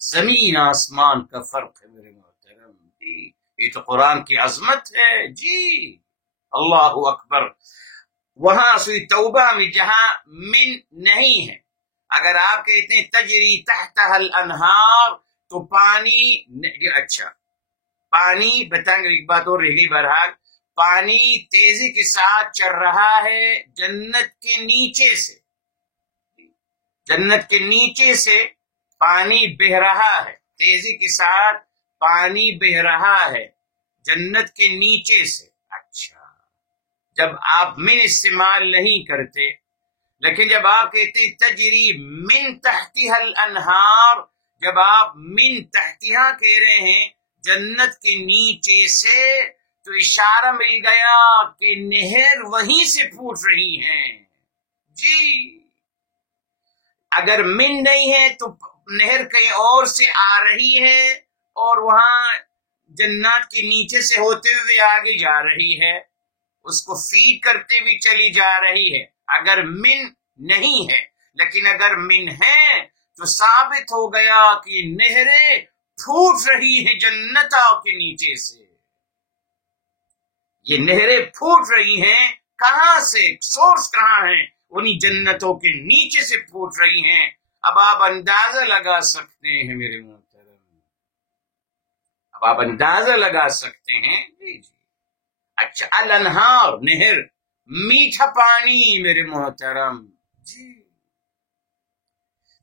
زمین آسمان کا فرق ہے میرے محترم جی۔ یہ تو قرآن کی عظمت ہے جی، اللہ اکبر۔ وہاں سوئی توبہ میں جہاں من نہیں ہے، اگر آپ کہتے ہیں تجری تحتہا الانہار تو پانی، اچھا پانی بتائیں گے، ایک بات اور رہ گئی، بہرحال پانی تیزی کے ساتھ چل رہا ہے جنت کے نیچے سے، جنت کے نیچے سے پانی بہ رہا ہے، تیزی کے ساتھ پانی بہ رہا ہے جنت کے نیچے سے۔ اچھا، جب آپ من استعمال نہیں کرتے، لیکن جب آپ کہتے ہیں تجری من تحتہا الانہار، جب آپ من تحتہا کہہ رہے ہیں جنت کے نیچے سے، تو اشارہ مل گیا کہ نہر وہیں سے پھوٹ رہی ہیں جی۔ اگر من نہیں ہے تو نہر کہیں اور سے آ رہی ہے اور وہاں جنات کے نیچے سے ہوتے ہوئے آگے جا رہی ہے، اس کو فیڈ کرتے ہوئے چلی جا رہی ہے، اگر من نہیں ہے۔ لیکن اگر من ہے تو ثابت ہو گیا کہ نہریں پھوٹ رہی ہیں جنتوں کے نیچے سے، یہ نہریں پھوٹ رہی ہیں کہاں سے، سورس کہاں ہیں؟ انہی جنتوں کے نیچے سے پھوٹ رہی ہیں۔ اب آپ اندازہ لگا سکتے ہیں میرے محترم، اب آپ اندازہ لگا سکتے ہیں جی جی۔ اچھا، الانہار نہر، میٹھا پانی میرے محترم جی،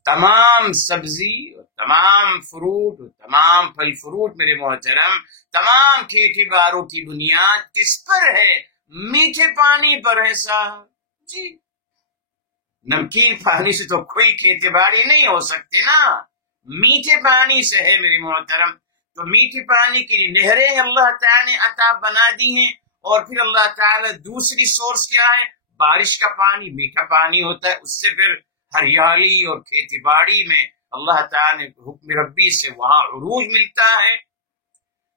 تمام سبزی اور تمام فروٹ اور تمام پھل فروٹ میرے محترم، تمام کھیتی باڑوں کی بنیاد کس پر ہے؟ میٹھے پانی پر ہے صاحب جی۔ نمکین پانی سے تو کوئی کھیتی باڑی نہیں ہو سکتی نا، میٹھے پانی سے ہے میرے محترم۔ تو میٹھے پانی کی نہریں اللہ تعالیٰ نے عطا بنا دی ہیں، اور پھر اللہ تعالیٰ دوسری سورس کیا ہے؟ بارش کا پانی، میٹھا پانی ہوتا ہے، اس سے پھر ہریالی اور کھیتی باڑی میں اللہ تعالیٰ نے حکم ربی سے وہاں عروج ملتا ہے۔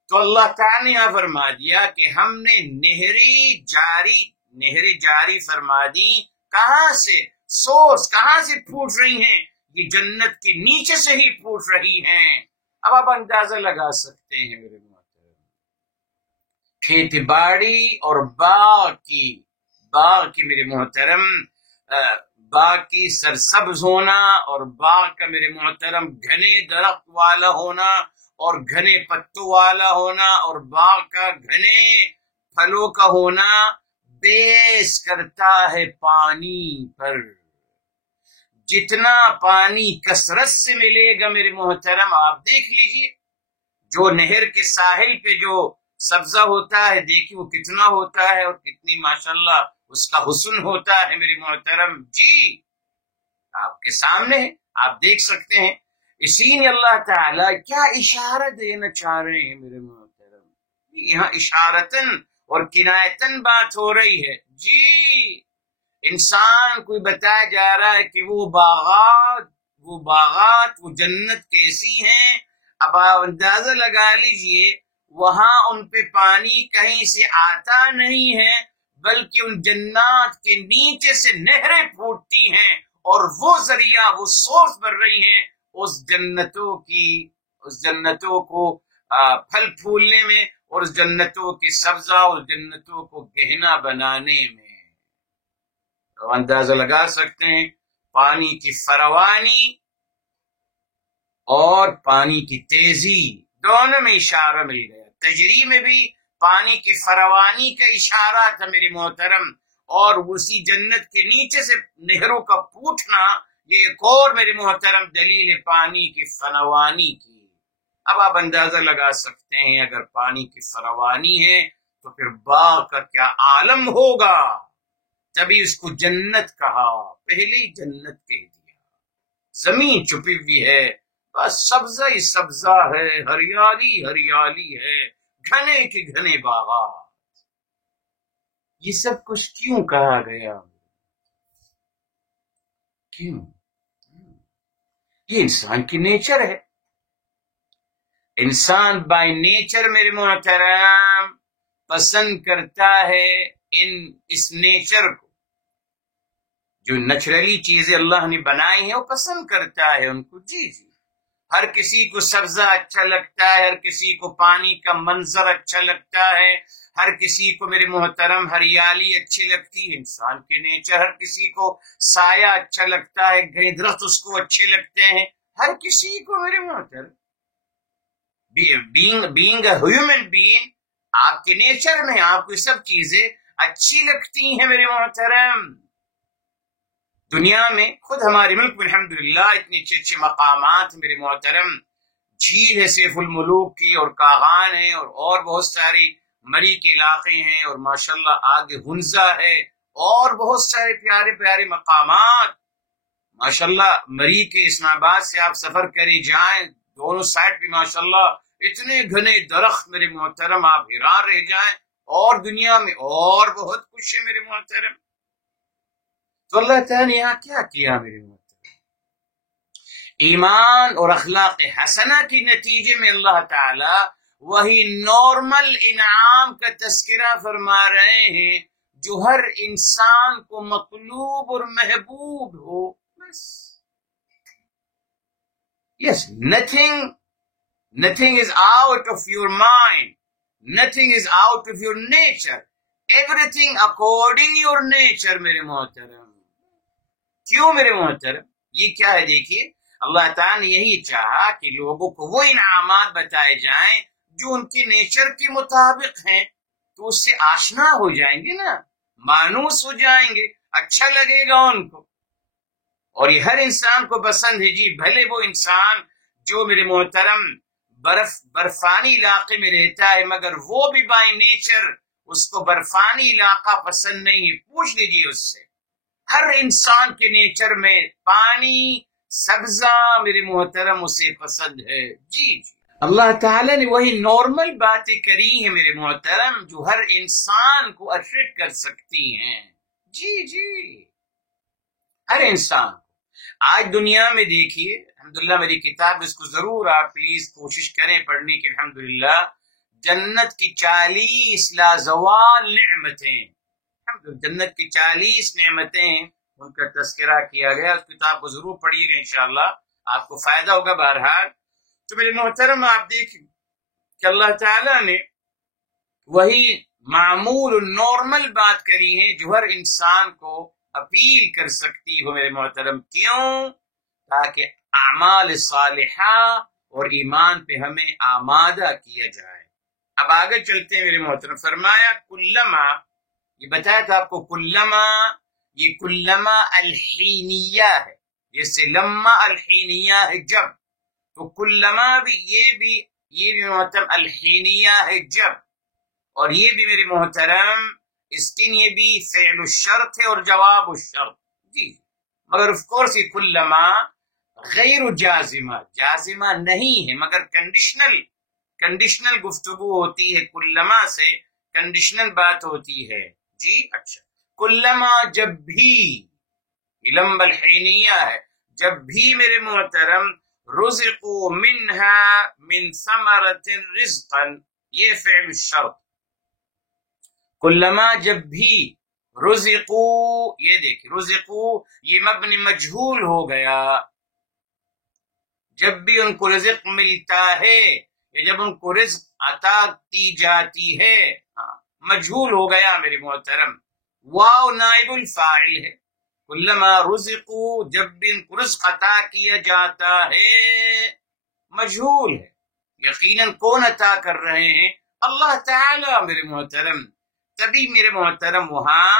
تو اللہ تعالیٰ نے یہاں فرما دیا کہ ہم نے نہریں جاری فرما دی، کہاں سے؟ سورس کہاں سے پھوٹ رہی ہیں؟ یہ جنت کے نیچے سے ہی پھوٹ رہی ہیں۔ اب آپ اندازہ لگا سکتے ہیں میرے محترم، کھیتی باڑی اور باغ کی میرے محترم، باغ کی سرسبز ہونا اور باغ کا میرے محترم گھنے درخت والا ہونا اور گھنے پتوں والا ہونا اور باغ کا گھنے پھلوں کا ہونا بیس کرتا ہے پانی پر۔ جتنا پانی کثرت سے ملے گا میرے محترم، آپ دیکھ لیجئے جو نہر کے ساحل پہ جو سبزہ ہوتا ہے، دیکھیے وہ کتنا ہوتا ہے اور کتنی ماشاءاللہ اس کا حسن ہوتا ہے میرے محترم جی، آپ کے سامنے آپ دیکھ سکتے ہیں۔ اسی لیے اللہ تعالیٰ کیا اشارہ دینا چاہ رہے ہیں میرے محترم، یہاں اشارتن اور کنایتن بات ہو رہی ہے جی۔ انسان کو بتایا جا رہا ہے کہ وہ باغات وہ جنت کیسی ہیں۔ اب آپ اندازہ لگا لیجئے، وہاں ان پہ پانی کہیں سے آتا نہیں ہے، بلکہ ان جنات کے نیچے سے نہریں پھوٹتی ہیں، اور وہ ذریعہ، وہ سورس بن رہی ہیں اس جنتوں کو پھل پھولنے میں، اور اس جنتوں کی سبزہ اور جنتوں کو گہنا بنانے میں۔ تو اندازہ لگا سکتے ہیں پانی کی فراوانی اور پانی کی تیزی دونوں میں اشارہ مل گیا۔ تجری میں بھی پانی کی فراوانی کا اشارہ تھا میرے محترم، اور اسی جنت کے نیچے سے نہروں کا پھوٹنا یہ ایک اور میرے محترم دلیل ہے پانی کی فراوانی کی۔ اب آپ اندازہ لگا سکتے ہیں اگر پانی کی فراوانی ہے تو پھر باغ کا کیا عالم ہوگا، تبھی اس کو جنت کہا، پہلے ہی جنت کہہ دیا۔ زمین چھپی ہوئی ہے، بس سبزہ ہی سبزہ ہے، ہریالی ہریالی ہے، گھنے کے گھنے باغات۔ یہ سب کچھ کیوں کہا گیا؟ کیوں؟ یہ انسان کی نیچر ہے. انسان بائی نیچر میرے محترم پسند کرتا ہے اس نیچر کو. جو نیچرلی چیزیں اللہ نے بنائی ہیں وہ پسند کرتا ہے ان کو. جی جی، ہر کسی کو سبزہ اچھا لگتا ہے، ہر کسی کو پانی کا منظر اچھا لگتا ہے، ہر کسی کو میرے محترم ہریالی اچھی لگتی ہے. انسان کے نیچر. ہر کسی کو سایہ اچھا لگتا ہے، گھنے درخت اس کو اچھے لگتے ہیں. ہر کسی کو میرے محترم بینگ اے ہیومن بینگ آپ کے نیچر میں آپ کو سب چیزیں اچھی لگتی ہیں میرے محترم. دنیا میں خود ہمارے ملک میں الحمدللہ اتنے اچھے اچھے مقامات میرے محترم. جھیل ہے سیف الملوک کی، اور کاغان ہے، اور بہت ساری مری کے علاقے ہیں، اور ماشاءاللہ آگے ہنزا ہے، اور بہت سارے پیارے پیارے مقامات. ماشاءاللہ مری کے اسلام آباد سے آپ سفر کریں جائیں، دونوں سائڈ پہ ماشاءاللہ اتنے گھنے درخت میرے محترم، آپ حیران رہ جائیں. اور دنیا میں اور بہت کچھ ہے میرے محترم. تو اللہ تعالیٰ نے یہاں کیا کیا میرے محترم؟ ایمان اور اخلاق حسنہ کے نتیجے میں اللہ تعالیٰ وہی نارمل انعام کا تذکرہ فرما رہے ہیں جو ہر انسان کو مطلوب اور محبوب ہو. بس yes, nothing is out of your mind, nothing is out of your nature, everything according your nature میرے محترم. کیوں میرے محترم؟ یہ کیا ہے؟ دیکھیے اللہ تعالیٰ نے یہی چاہا کہ لوگوں کو وہ انعامات بتائے جائیں جو ان کے نیچر کے مطابق ہیں، تو اس سے آشنا ہو جائیں گے نا، مانوس ہو جائیں گے، اچھا لگے گا ان کو. اور یہ ہر انسان کو پسند ہے. جی بھلے وہ انسان جو میرے محترم برفانی علاقے میں رہتا ہے، مگر وہ بھی بائی نیچر اس کو برفانی علاقہ پسند نہیں ہے. پوچھ لیجیے اس سے. ہر انسان کے نیچر میں پانی، سبزہ میرے محترم اسے پسند ہے. جی جی، اللہ تعالیٰ نے وہی نارمل باتیں کری ہیں میرے محترم جو ہر انسان کو اٹریکٹ کر سکتی ہیں. جی جی، ہر انسان. آج دنیا میں دیکھیے الحمدللہ، میری کتاب اس کو ضرور آپ پلیز کوشش کریں پڑھنے کی. الحمدللہ جنت کی 40 لازوال نعمتیں، جنت کی 40 نعمتیں ہیں، ان کا تذکرہ کیا گیا. اس کتاب کو ضرور پڑھیے گا، انشاءاللہ آپ کو فائدہ ہوگا. بہرحال تو میرے محترم آپ دیکھیں کہ اللہ تعالیٰ نے وہی معمول نارمل بات کری ہے جو ہر انسان کو اپیل کر سکتی ہو میرے محترم. کیوں؟ تاکہ اعمال صالحہ اور ایمان پہ ہمیں آمادہ کیا جائے. اب آگے چلتے ہیں میرے محترم. فرمایا کلما، یہ بتایا تھا آپ کو کلما، یہ کلما الحینیہ ہے، جیسے لما الحینیہ ہے جب، تو کلما بھی یہ بھی محترم الحینیہ ہے جب. اور یہ بھی میرے محترم اس کے لیے بھی فعل الشرط ہے اور جواب الشرط. جی مگر آف کورس یہ کلما غیر جازمہ، جازمہ نہیں ہے، مگر کنڈیشنل گفتگو ہوتی ہے. کلما سے کنڈیشنل بات ہوتی ہے. جی اچھا، کلما جب بھی، لمب الحینیہ ہے، جب بھی میرے محترم رزقوا منہا من ثمرۃ رزقا، یہ فعل الشرط. کلما جب بھی، رزقو، یہ دیکھیں رزقو یہ مبنی مجہول ہو گیا. جب بھی ان کو رزق ملتا ہے یا جب ان کو رزق عطا کی جاتی ہے، مجہول ہو گیا میرے محترم. واو نائب الفاعل ہے. کلما رزقو، جب بھی ان کو رزق عطا کیا جاتا ہے، مجہول ہے. یقیناً کون عطا کر رہے ہیں؟ اللہ تعالی میرے محترم. تبھی میرے محترم وہاں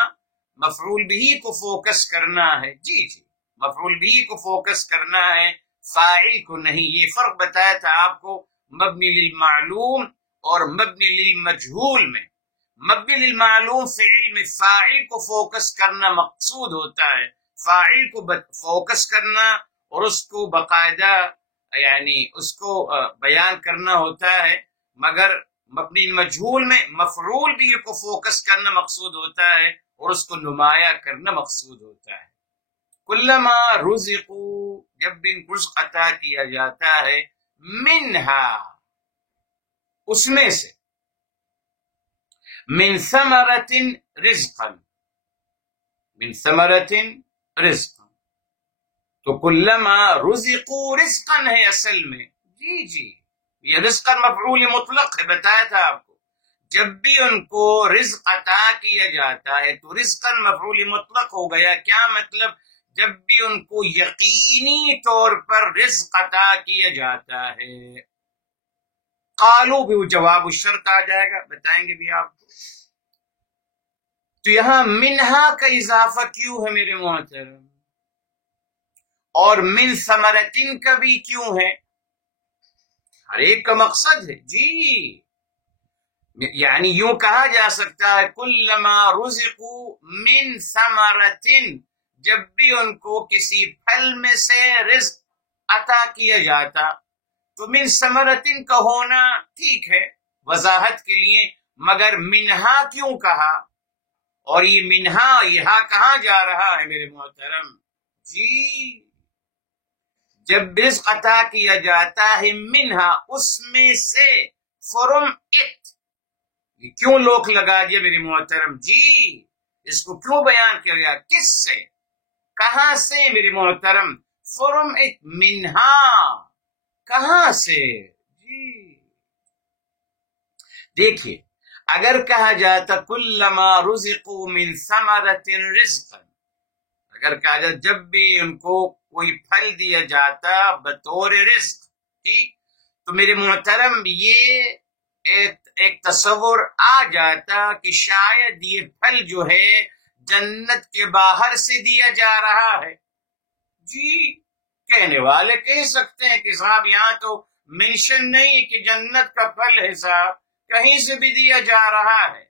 مفعول بھی کو فوکس کرنا ہے. جی جی، مفعول بھی کو فوکس کرنا ہے، فاعل کو نہیں. یہ فرق بتایا تھا آپ کو مبنی للمعلوم اور مبنی للمجہول میں. مبنی للمعلوم فعل میں فاعل کو فوکس کرنا مقصود ہوتا ہے، فاعل کو فوکس کرنا اور اس کو باقاعدہ یعنی اس کو بیان کرنا ہوتا ہے. مگر مبنی مجہول میں مفعول بھی کو فوکس کرنا مقصود ہوتا ہے اور اس کو نمایاں کرنا مقصود ہوتا ہے. کلما رزقو، جب بھی ان کو رزق عطا کیا جاتا ہے، منہا، اس میں سے، من ثمرۃ رزقا، من ثمرۃ رزقا، تو کلما رزقو رزقا ہے اصل میں، جی یہ رزقا مفعول مطلق ہے، بتایا تھا آپ کو، جب بھی ان کو رزق عطا کیا جاتا ہے تو رزقا مفعول مطلق ہو گیا، کیا مطلب؟ جب بھی ان کو یقینی طور پر رزق عطا کیا جاتا ہے، قالو بھی وہ جواب الشرط آ جائے گا، بتائیں گے بھی آپ کو۔ تو یہاں منہا کا اضافہ کیوں ہے میرے محترم، اور من ثمرتن کا بھی کیوں ہے؟ ہر ایک کا مقصد ہے جی، یعنی یوں کہا جا سکتا ہے کلما رزقوا من ثمرتن، جب بھی ان کو کسی پھل میں سے رزق عطا کیا جاتا، تو من ثمرتن کا ہونا ٹھیک ہے وضاحت کے لیے، مگر منہا کیوں کہا؟ اور یہ منہا یہاں کہاں جا رہا ہے میرے محترم؟ جی جب رزق عطا کیا جاتا ہے منہا، اس میں سے، فرم اٹ، یہ کیوں لوک لگا دیا میرے محترم؟ جی اس کو کیوں بیان کیا گیا؟ کس سے، کہاں سے میرے محترم؟ فرم اٹ، منہا، کہاں سے؟ جی دیکھیے، اگر کہا جاتا کلما رزقوا من ثمرۃ رزقا، اگر کہا جاتا جب بھی ان کو کوئی پھل دیا جاتا بطور رزق، ٹھیک، تو میرے محترم یہ ایک تصور آ جاتا کہ شاید یہ پھل جو ہے جنت کے باہر سے دیا جا رہا ہے۔ جی کہنے والے کہہ سکتے ہیں کہ صاحب یہاں تو منشن نہیں کہ جنت کا پھل ہے صاحب، کہیں سے بھی دیا جا رہا ہے۔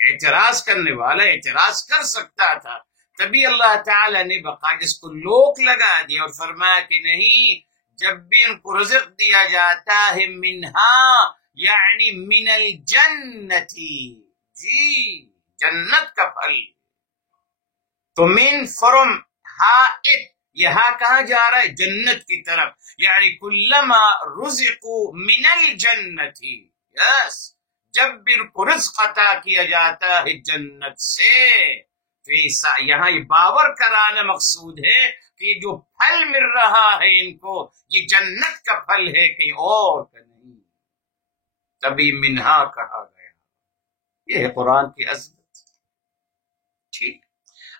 اعتراض کرنے والا اعتراض کر سکتا تھا، تبھی اللہ تعالی نے باقاعدہ اس کو لوک لگا دیا اور فرمایا کہ نہیں، جب بھی ان کو رزق دیا جاتا ہے منہا، یعنی من الجنتی، جی جنت کا پھل، تو من فرم ہا اٹ، یہاں کہاں جا رہا ہے؟ جنت کی طرف، یعنی کلما رزقوا من الجنتی، یس، جب بھی ان کو رزق عطا کیا جاتا ہے جنت سے، تو یہاں یہ باور کرانا مقصود ہے کہ یہ جو پھل مل رہا ہے ان کو، یہ جنت کا پھل ہے، کہیں اور کا نہیں، تبھی منہا کہا گیا۔ یہ ہے قرآن کی عظمت، ٹھیک۔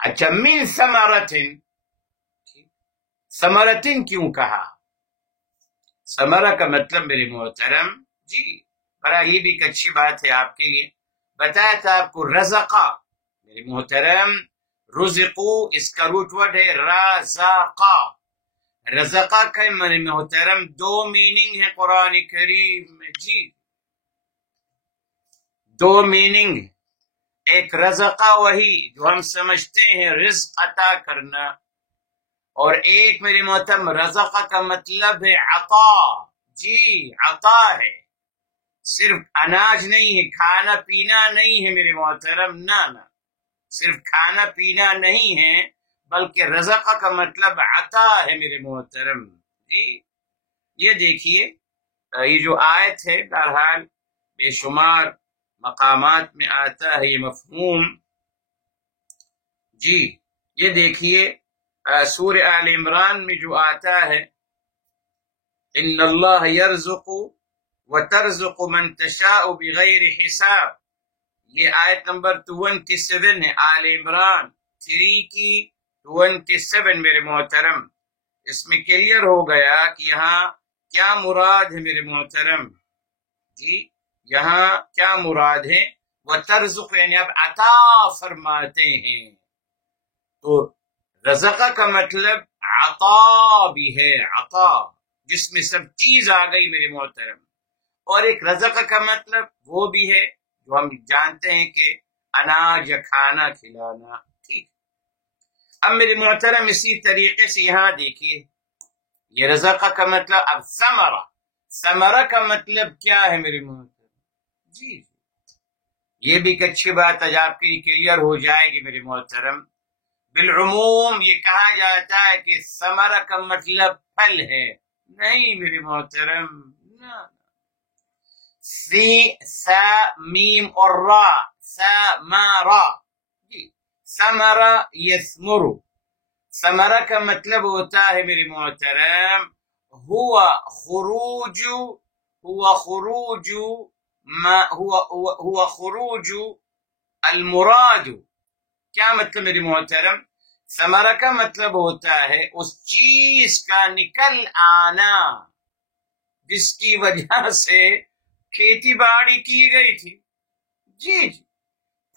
اچھا، من ثمرتن، ثمرتن کیوں کہا؟ ثمرہ کا مطلب میرے محترم، جی برا یہ بھی ایک اچھی بات ہے آپ کے لیے، بتایا تھا آپ کو رزقا، میرے محترم رزقو اس کا روٹ ورڈ ہے رزقا، رزقا کا میرے محترم دو میننگ ہے قرآن کریم میں، جی دو میننگ، ایک رزقا وہی جو ہم سمجھتے ہیں رزق عطا کرنا، اور ایک میرے محترم رزقا کا مطلب ہے عطا، جی عطا ہے، صرف اناج نہیں ہے، کھانا پینا نہیں ہے میرے محترم، نہ صرف کھانا پینا نہیں ہے، بلکہ رزقا کا مطلب عطا ہے میرے محترم، جی یہ دیکھیے یہ جو آیت ہے بہرحال بے شمار مقامات میں آتا ہے یہ مفہوم، جی یہ دیکھیے سورہ آل عمران میں جو آتا ہے ان اللہ یرزق وترزق من تشاء بغیر حساب، یہ آیت نمبر 27 ہے، آل عمران 3 کی 27 میرے محترم، اس میں کلیئر ہو گیا کہ یہاں کیا مراد ہے میرے محترم، جی یہاں کیا مراد ہے؟ وترزق یعنی اب عطا فرماتے ہیں، تو رزقہ کا مطلب عطا بھی ہے، عطا جس میں سب چیز آ گئی میرے محترم، اور ایک رزقہ کا مطلب وہ بھی ہے جو ہم جانتے ہیں کہ اناج یا کھانا کھلانا، ٹھیک۔ اب میرے محترم اسی طریقے سے یہاں دیکھیے یہ رزقہ کا مطلب، اب ثمرہ، ثمرہ کا مطلب کیا ہے میرے محترم؟ جی یہ بھی ایک اچھی بات آج آپ کے لیے کلیئر ہو جائے گی میرے محترم، بالعموم یہ کہا جاتا ہے کہ ثمرہ کا مطلب پھل ہے، نہیں میرے محترم، نہ۔ سی سا میم اور را، ثمرہ، جی ثمرہ یثمر، ثمرہ کا مطلب ہوتا ہے میرے محترم ہوا خروج، ہوا خروج ما ہوا خروج المراد۔ کیا مطلب میرے محترم؟ ثمرہ کا مطلب ہوتا ہے اس چیز کا نکل آنا جس کی وجہ سے کھیتی باڑی کی گئی تھی۔ جی جی،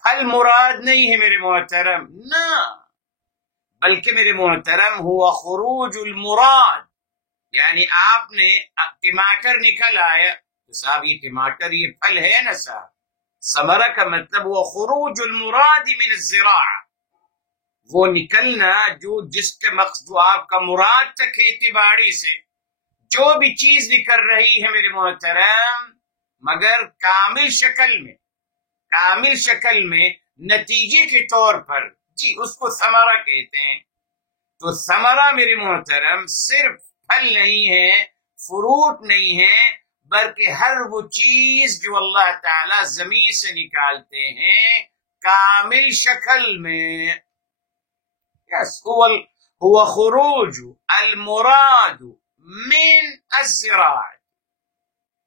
پھل مراد نہیں ہے میرے محترم، نہ، بلکہ میرے محترم ہوا خروج المراد، یعنی آپ نے ٹماٹر نکل آیا تو صاحب یہ ٹماٹر یہ پھل ہے نا صاحب۔ ثمرہ کا مطلب وہ خروج المراد من الزراعہ، وہ نکلنا جس کے مقصد جو آپ کا مراد تھا کھیتی باڑی سے، جو بھی چیز نکل رہی ہے میرے محترم مگر کامل شکل میں نتیجے کے طور پر، جی اس کو ثمرہ کہتے ہیں۔ تو ثمرہ میرے محترم صرف پھل نہیں ہے، فروٹ نہیں ہے، بلکہ ہر وہ چیز جو اللہ تعالی زمین سے نکالتے ہیں کامل شکل میں، یس هو خروج المراد من الزراعہ،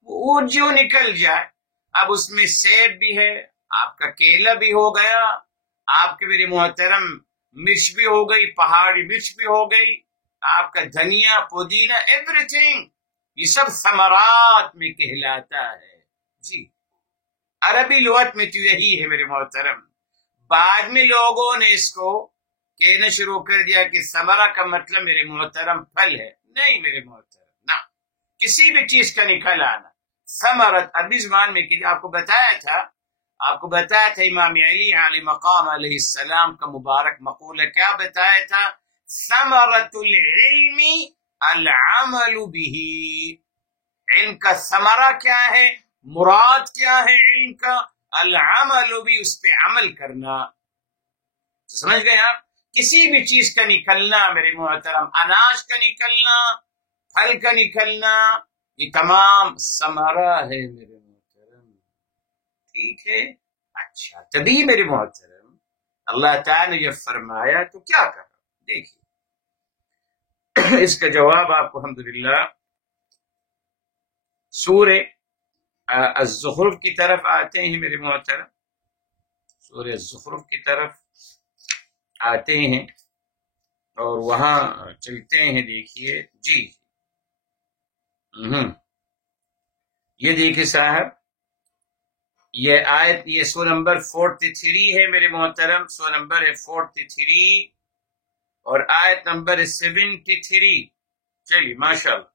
وہ جو نکل جائے۔ اب اس میں سیب بھی ہے، آپ کا کیلا بھی ہو گیا، آپ کے میرے محترم مرچ بھی ہو گئی، پہاڑی مرچ بھی ہو گئی، آپ کا دھنیا پودینہ، ایوری تھنگ، یہ سب ثمرات میں کہلاتا ہے۔ جی عربی لغت میں تو یہی ہے میرے محترم۔ بعد میں لوگوں نے اس کو کہنا شروع کر دیا کہ ثمرہ کا مطلب میرے محترم پھل ہے، نہیں میرے محترم، نہ، کسی بھی چیز کا نکل آنا ثمرت۔ عربی زبان میں آپ کو بتایا تھا امام علی علیہ مقام علیہ السلام کا مبارک مقولہ، کیا بتایا تھا؟ ثمرۃ العلم العمل به، علم کا ثمرہ کیا ہے، مراد کیا ہے علم کا؟ العمل بھی، اس پہ عمل کرنا۔ سمجھ گئے آپ؟ کسی بھی چیز کا نکلنا میرے محترم، اناج کا نکلنا، پھل کا نکلنا، یہ تمام ثمرہ ہے میرے محترم، ٹھیک ہے؟ اچھا، تبھی میرے محترم اللہ تعالی نے جب فرمایا تو کیا کرا؟ دیکھیے اس کا جواب آپ کو الحمدللہ سورہ الزخرف کی طرف آتے ہیں میرے محترم، سورہ الزخرف کی طرف آتے ہیں اور وہاں چلتے ہیں۔ دیکھیے جی، یہ دیکھیے صاحب، یہ آیت، یہ سورہ نمبر 43 ہے میرے محترم، سورہ نمبر ہے 43 اور آیت نمبر 73۔ چلیے ماشاءاللہ،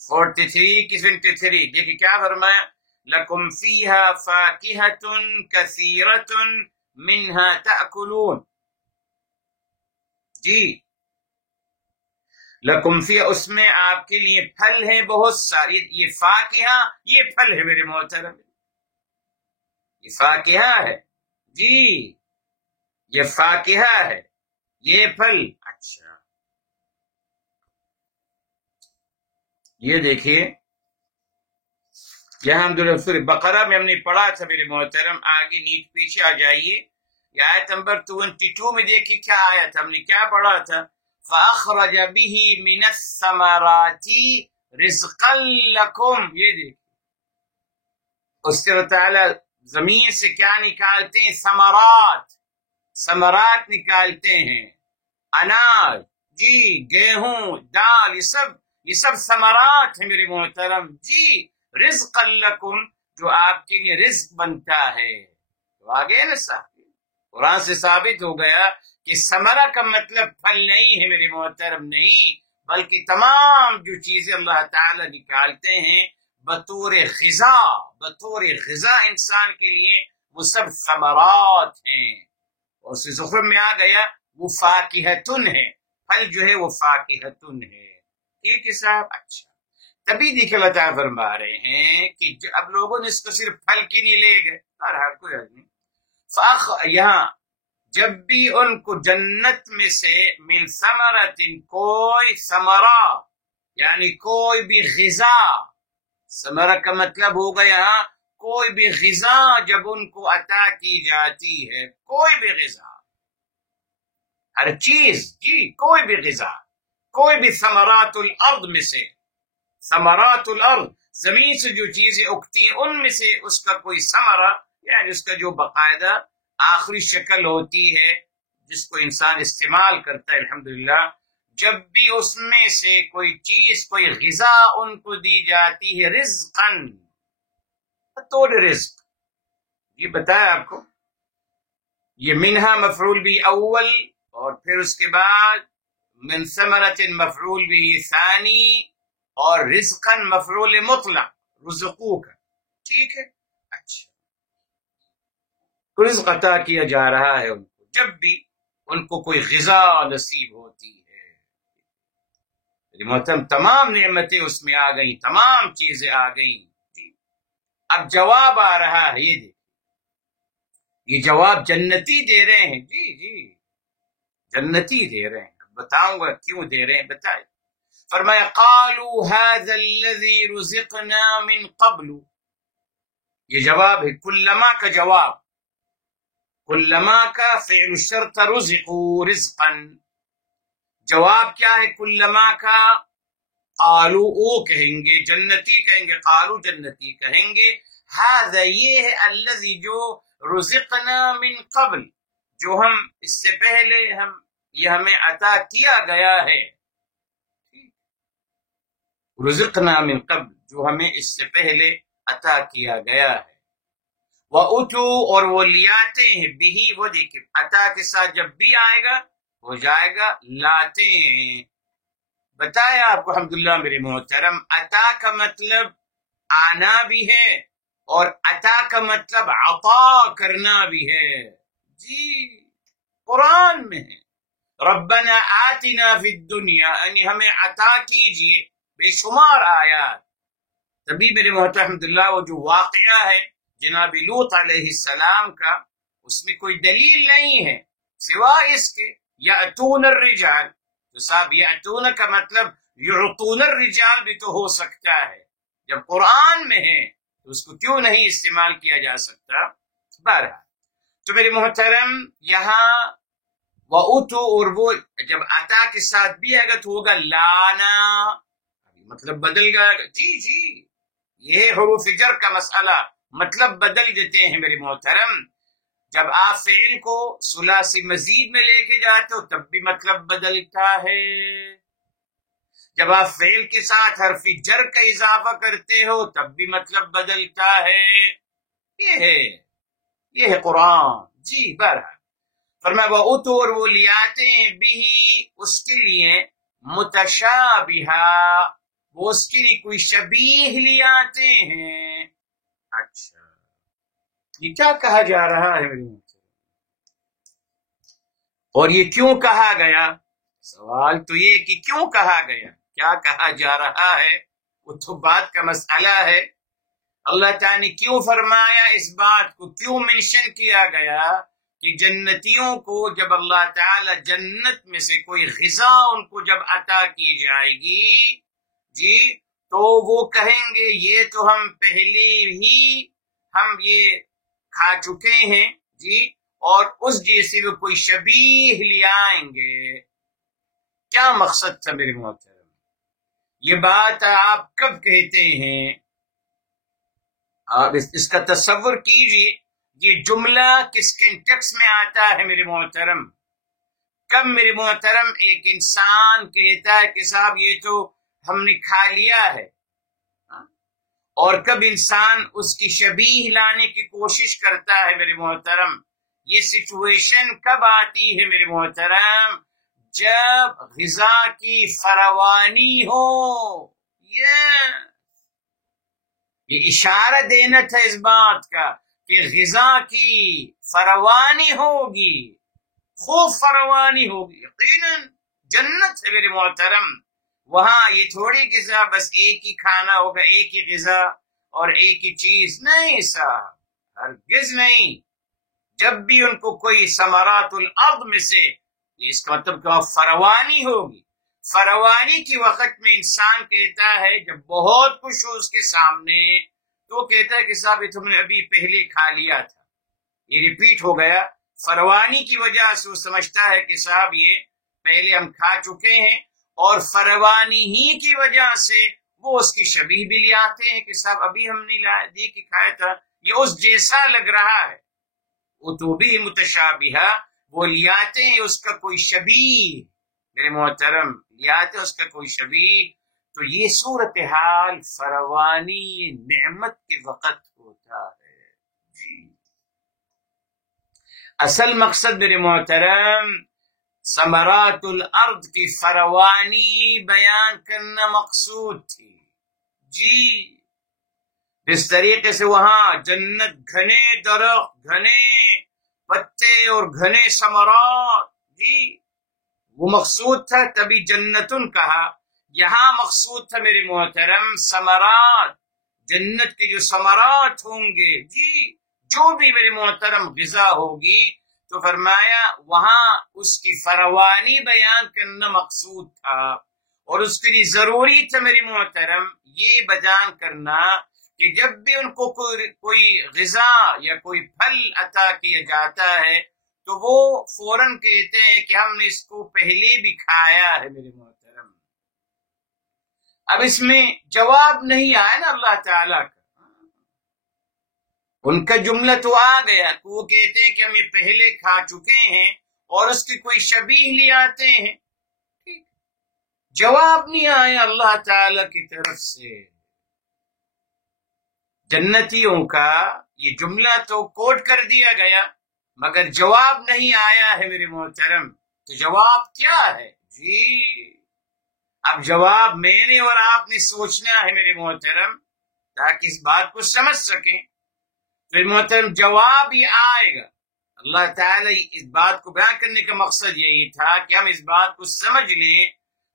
43 کی 73، دیکھیے کیا فرمایا؟ لَكُمْ فِيهَا فَاكِهَةٌ كَثِيرَةٌ مِنْهَا تَأْكُلُونَ۔ جی لَكُمْ فِيهَا، اس میں آپ کے لیے پھل ہیں بہت ساری، یہ فاکہہ، یہ پھل ہے میرے محترم، یہ فاکہہ ہے، جی یہ فاکہہ ہے، یہ پھل۔ اچھا یہ دیکھیے یہاں سورہ بقرہ میں ہم نے پڑھا تھا میرے محترم، آگے نیچے پیچھے آ جائیے، یہ آیت نمبر 22 میں دیکھیے کیا آیا تھا، ہم نے کیا پڑھا تھا؟ فَأَخْرَجَ بِهِ مِنَ الثَّمَرَاتِ رِزْقًا لَكُمْ، یہ دیکھیے اس سے تعالیٰ زمین سے کیا نکالتے ہیں؟ ثمرات نکالتے ہیں، اناج، جی گیہوں، دال، یہ سب ثمرات ہیں میرے محترم، جی رزقا لکم، جو آپ کے لیے رزق بنتا ہے۔ تو آگے نا صاحب قرآن سے ثابت ہو گیا کہ ثمرہ کا مطلب پھل نہیں ہے میرے محترم، نہیں، بلکہ تمام جو چیزیں اللہ تعالی نکالتے ہیں بطور غذا انسان کے لیے، وہ سب ثمرات ہیں۔ اور اس زخرف میں آ گیا وہ فاکہتن ہے، پھل جو ہے وہ فاکہتن ہے، ٹھیک ہے صاحب؟ اچھا، تبھی دیکھ اللہ تعالیٰ فرما رہے ہیں کہ اب لوگوں نے اس کو صرف پھل کی نہیں لے گئے، ہر کوئی آدمی یہاں جب بھی ان کو جنت میں سے من ثمرۃ کوئی ثمرہ یعنی کوئی بھی غذا، ثمرہ کا مطلب ہو گیا کوئی بھی غذا جب ان کو عطا کی جاتی ہے، کوئی بھی غذا، ہر چیز، جی کوئی بھی غذا، کوئی بھی ثمرات الارض میں سے، ثمرات الارض زمین سے جو چیزیں اگتی ہیں ان میں سے اس کا کوئی ثمرہ یعنی اس کا جو باقاعدہ آخری شکل ہوتی ہے جس کو انسان استعمال کرتا ہے، الحمدللہ جب بھی اس میں سے کوئی چیز کوئی غذا ان کو دی جاتی ہے، رزقاً بطور رزق، یہ بتایا آپ کو، یہ منہا مفعول بھی اول اور پھر اس کے بعد من ثمرۃ مفعول بھی ثانی اور رزقاً مفعول مطلق رزقو کا، ٹھیک ہے؟ اچھا، رزق عطا کیا جا رہا ہے ان کو جب بھی ان کو کوئی غذا نصیب ہوتی ہے۔ میری محترم تمام نعمتیں اس میں آ گئیں، تمام چیزیں آ گئیں، اب جواب آ رہا ہے، یہ دیکھ یہ جواب جنتی دے رہے ہیں، جی جی جنتی دے رہے ہیں، بتاؤں گا کیوں دے رہے ہیں، بتائیں۔ فرمایا قالوا هذا الذي رزقنا من قبل، یہ جواب ہے کلما کا جواب، کلما کا فعل الشرط رزقوا رزقا، جواب کیا ہے کلما کا؟ قالوا او کہیں گے، جنتی کہیں گے، قالوا جنتی کہیں گے، هذا یہ ہے الذي جو رزقنا من قبل جو ہم اس سے پہلے یہ ہمیں عطا کیا گیا ہے، رزقنا من قبل جو ہمیں اس سے پہلے عطا کیا گیا ہے، وَأُتُوا اور وہ لیاتے ہیں، بھی وہ دیکھیں عطا کے ساتھ جب بھی آئے گا ہو جائے گا لاتے ہیں، بتایا آپ کو الحمدللہ میرے محترم، عطا کا مطلب آنا بھی ہے اور عطا کا مطلب عطا کرنا بھی ہے، جی قرآن میں ہے، ربنا آتنا فی الدنیا یعنی ہمیں عطا کیجئے، بے شمار آیات۔ تبھی میرے محترم الحمدللہ وہ جو واقعہ ہے جناب لوط علیہ السلام کا، اس میں کوئی دلیل نہیں ہے سوائے اس کے یأتون الرجال، تو صاحب یأتون کا مطلب یعطون الرجال بھی تو ہو سکتا ہے، جب قرآن میں ہے تو اس کو کیوں نہیں استعمال کیا جا سکتا؟ بہرحال تو میرے محترم یہاں وَأُتُوا اور وہ جب عطا کے ساتھ بھی آئے گا تو ہوگا لانا، مطلب بدل گیا، جی جی یہ حروف جر کا مسئلہ مطلب بدل دیتے ہیں میرے محترم، جب آپ فعل کو ثلاثی مزید میں لے کے جاتے ہو تب بھی مطلب بدلتا ہے، جب آپ فعل کے ساتھ حرف جر کا اضافہ کرتے ہو تب بھی مطلب بدلتا ہے، یہ ہے قرآن، جی بہرحال فرمایا وَأُتُوا اور وہ لیاتے ہیں بھی اس کے لیے متشابہا، وہ اس کے لیے کوئی شبیہ لیاتے ہیں۔ اچھا یہ کیا کہا جا رہا ہے میری اور یہ کیوں کہا گیا؟ سوال تو یہ کہ کیوں کہا گیا، کیا کہا جا رہا ہے وہ تو بات کا مسئلہ ہے، اللہ تعالیٰ نے کیوں فرمایا اس بات کو، کیوں منشن کیا گیا کہ جنتیوں کو جب اللہ تعالی جنت میں سے کوئی غذا ان کو جب عطا کی جائے گی، جی تو وہ کہیں گے یہ تو ہم پہلے ہی ہم یہ کھا چکے ہیں، جی اور اس جیسے وہ کوئی شبیہ لے آئیں گے۔ کیا مقصد تھا میرے محترم؟ یہ بات آپ کب کہتے ہیں؟ آپ اس کا تصور کیجئے، یہ جملہ کس کنٹیکس میں آتا ہے میرے محترم؟ کب میرے محترم ایک انسان کہتا ہے کہ صاحب یہ تو ہم نے کھا لیا ہے، اور کب انسان اس کی شبیہ لانے کی کوشش کرتا ہے میرے محترم؟ یہ سچویشن کب آتی ہے میرے محترم؟ جب غذا کی فراوانی ہو، یہ اشارہ دینا تھا اس بات کا کہ غذا کی فراوانی ہوگی، خوب فراوانی ہوگی، یقیناً جنت ہے میرے محترم، وہاں یہ تھوڑی غذا بس ایک ہی کھانا ہوگا، ایک ہی غذا اور ایک ہی چیز، نہیں صاحب ہرگز نہیں، جب بھی ان کو کوئی ثمرات الارض میں سے، اس کا مطلب کہ فروانی ہوگی، فروانی کی وقت میں انسان کہتا ہے جب بہت کچھ ہو اس کے سامنے تو وہ کہتا ہے کہ صاحب یہ تم نے ابھی پہلے کھا لیا تھا، یہ ریپیٹ ہو گیا۔ فروانی کی وجہ سے وہ سمجھتا ہے کہ صاحب یہ پہلے ہم کھا چکے ہیں، اور فروانی ہی کی وجہ سے وہ اس کی شبیہ بھی لے آتے ہیں کہ صاحب ابھی ہم نے دی کہ کھایا تھا، یہ اس جیسا لگ رہا ہے، وہ تو بھی متشابہہ، وہ لے آتے ہیں اس کا کوئی شبیہ، میرے محترم لے آتے ہیں اس کا کوئی شبیہ۔ تو یہ صورتحال فروانی نعمت کے وقت ہوتا ہے جی۔ اصل مقصد میرے محترم ثمرات الارض کی فروانی بیان کرنا مقصود تھی جی۔ جس طریقے سے وہاں جنت گھنے درخت، گھنے پتے اور گھنے ثمرات جی، وہ مقصود تھا، تبھی جنتن کہا۔ یہاں مقصود تھا میرے محترم ثمرات، جنت کے جو ثمرات ہوں گے جی، جو بھی میرے محترم غذا ہوگی، تو فرمایا وہاں اس کی فروانی بیان کرنا مقصود تھا، اور اس کے لیے ضروری تھا میری محترم یہ بیان کرنا کہ جب بھی ان کو کوئی غذا یا کوئی پھل عطا کیا جاتا ہے تو وہ فوراً کہتے ہیں کہ ہم نے اس کو پہلے بھی کھایا ہے میرے محترم۔ اب اس میں جواب نہیں آیا نا اللہ تعالیٰ کا، ان کا جملہ تو آ گیا کہ وہ کہتے ہیں کہ ہم یہ پہلے کھا چکے ہیں، اور اس کی کوئی شبیہ لے آتے ہیں، جواب نہیں آیا اللہ تعالی کی طرف سے۔ جنتیوں کا یہ جملہ تو کوٹ کر دیا گیا مگر جواب نہیں آیا ہے میرے محترم۔ تو جواب کیا ہے جی؟ اب جواب میں نے اور آپ نے سوچنا ہے میرے محترم تاکہ اس بات کو سمجھ سکیں۔ تو محترم جواب یہ آئے گا، اللہ تعالی اس بات کو بیان کرنے کا مقصد یہی تھا کہ ہم اس بات کو سمجھ لیں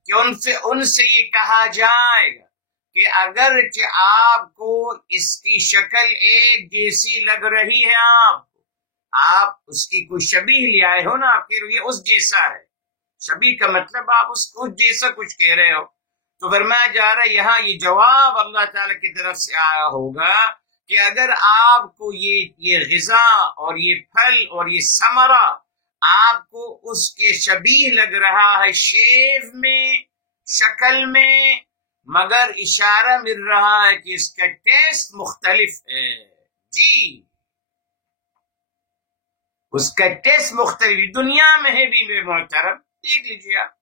کہ ان سے یہ کہا جائے گا کہ اگرچہ آپ کو اس کی شکل ایک جیسی لگ رہی ہے، آپ اس کی کوئی شبیہ لے آئے ہو نا، پھر یہ اس جیسا ہے، شبیہ کا مطلب آپ اس جیسا کچھ کہہ رہے ہو، تو فرمایا جا رہا ہے یہاں یہ جواب اللہ تعالی کی طرف سے آیا ہوگا کہ اگر آپ کو یہ غذا اور یہ پھل اور یہ ثمرہ آپ کو اس کے شبیہ لگ رہا ہے شیف میں، شکل میں، مگر اشارہ مل رہا ہے کہ اس کا ٹیسٹ مختلف ہے جی، اس کا ٹیسٹ مختلف دنیا میں ہے بھی میرے محترم۔ دیکھ لیجیے آپ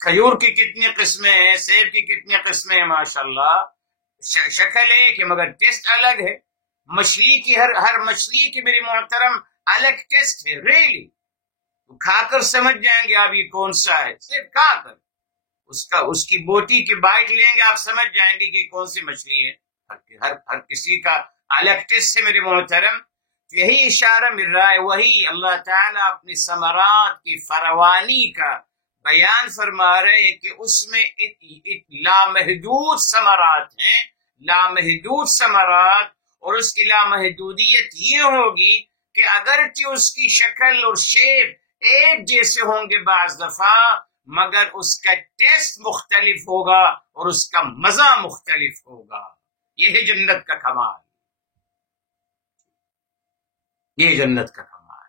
کھجور کی کتنی قسمیں ہیں، سیب کی کتنی قسمیں ہیں، ماشاءاللہ شکل ایک ہے مگر ٹیسٹ الگ ہے۔ مچھلی کی ہر مچھلی کی میری محترم الگ ٹیسٹ ہے، ریلی کھا کر سمجھ جائیں گے آپ یہ کون سا ہے، صرف کھا کر اس کی بوٹی کی بائٹ لیں گے آپ سمجھ جائیں گے کہ کون سی مچھلی ہے، ہر کسی کا الگ ٹیسٹ ہے میرے محترم۔ یہی اشارہ مل رہا ہے، وہی اللہ تعالیٰ اپنی ثمرات کی فراوانی کا بیان فرما رہے ہیں کہ اس میں لامحدود ثمرات ہیں، لامحدود ثمرات، اور اس کی لامحدودیت یہ ہوگی کہ اگرچہ اس کی شکل اور شیپ ایک جیسے ہوں گے بعض دفعہ، مگر اس کا ٹیسٹ مختلف ہوگا اور اس کا مزہ مختلف ہوگا۔ یہ ہے جنت کا کمال، یہ جنت کا کمال۔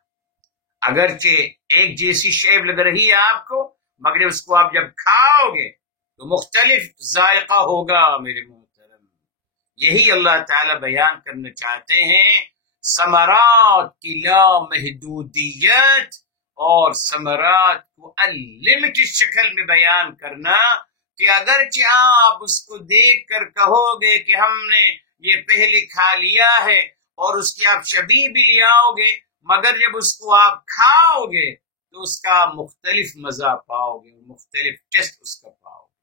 اگرچہ ایک جیسی شیپ لگ رہی ہے آپ کو مگر اس کو آپ جب کھاؤ گے تو مختلف ذائقہ ہوگا میرے محترم۔ یہی اللہ تعالی بیان کرنا چاہتے ہیں، ثمرات کی لامحدودیت اور ثمرات کو انلمیٹڈ شکل میں بیان کرنا کہ اگرچہ آپ اس کو دیکھ کر کہو گے کہ ہم نے یہ پہلے کھا لیا ہے اور اس کی آپ شبیہ بھی لے آؤ گے، مگر جب اس کو آپ کھاؤ گے تو اس کا مختلف مزہ پاؤ گے، مختلف ٹیسٹ اس کا پاؤ گے۔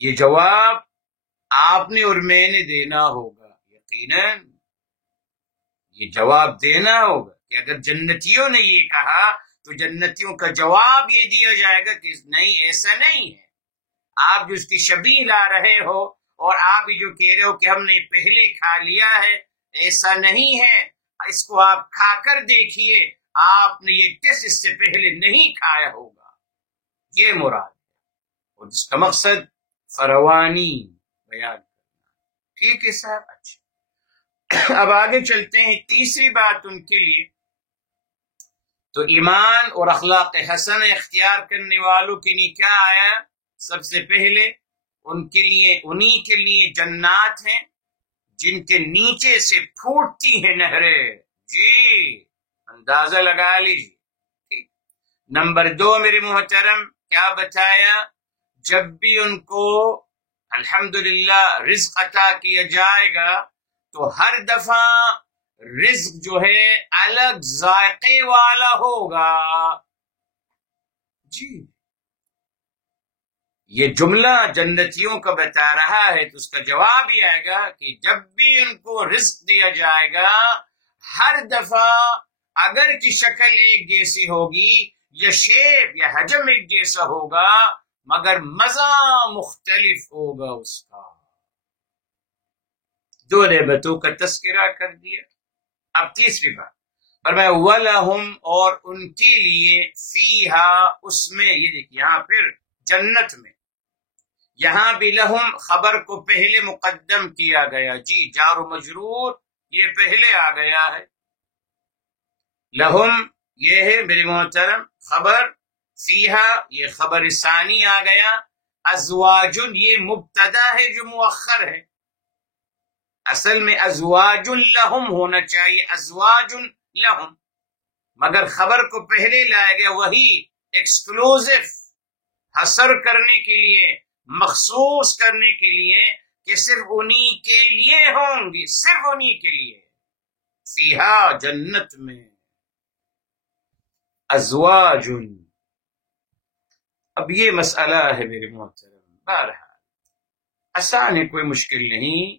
یہ جواب آپ نے اور میں نے دینا ہوگا، یقیناً یہ جواب دینا ہوگا کہ اگر جنتیوں نے یہ کہا تو جنتیوں کا جواب یہ دیا جائے گا کہ نہیں، ایسا نہیں ہے، آپ جو اس کی شبیہ لا رہے ہو اور آپ جو کہہ رہے ہو کہ ہم نے پہلے کھا لیا ہے، ایسا نہیں ہے، اس کو آپ کھا کر دیکھیے، آپ نے یہ ٹیسٹ اس سے پہلے نہیں کھایا ہوگا، یہ مراد ہے، اور جس کا مقصد فروانی بیان کرنا۔ ٹھیک ہے صاحب، اچھا اب آگے چلتے ہیں۔ تیسری بات ان کے لیے تو ایمان اور اخلاق حسن اختیار کرنے والوں کے لیے کیا آیا؟ سب سے پہلے انہی کے لیے جنات ہیں جن کے نیچے سے پھوٹتی ہیں نہریں، جی اندازہ لگا لیجیے۔ نمبر 2 میرے محترم کیا بتایا؟ جب بھی ان کو الحمدللہ رزق عطا کیا جائے گا تو ہر دفعہ رزق جو ہے الگ ذائقے والا ہوگا، جی یہ جملہ جنتیوں کا بتا رہا ہے، تو اس کا جواب یہ آئے گا کہ جب بھی ان کو رزق دیا جائے گا ہر دفعہ اگر کی شکل ایک جیسی ہوگی یا شیپ یا حجم ایک جیسا ہوگا مگر مزہ مختلف ہوگا اس کا۔ 2 نعمتوں کا تذکرہ کر دیا۔ اب تیسری بات فرمایا وَلَهُمْ، اور ان کے لیے فیہا، اس میں، یہ دیکھیں یہاں پھر جنت میں، یہاں بھی لہم خبر کو پہلے مقدم کیا گیا، جی جار و مجرور یہ پہلے آ گیا ہے، لہم یہ ہے میرے محترم خبر، فیہا یہ خبر ثانی آ گیا، ازواجن یہ مبتدا ہے جو مؤخر ہے، اصل میں ازواج لہم ہونا چاہیے، ازواج لہم، مگر خبر کو پہلے لایا گیا، وہی ایکسکلوزیو، حصر کرنے کے لیے، مخصوص کرنے کے لیے کہ صرف انہی کے لیے ہوں گی، صرف انہی کے لیے، فیہا جنت میں، ازواج۔ اب یہ مسئلہ ہے میرے محترم، بہرحال آسان ہے، کوئی مشکل نہیں۔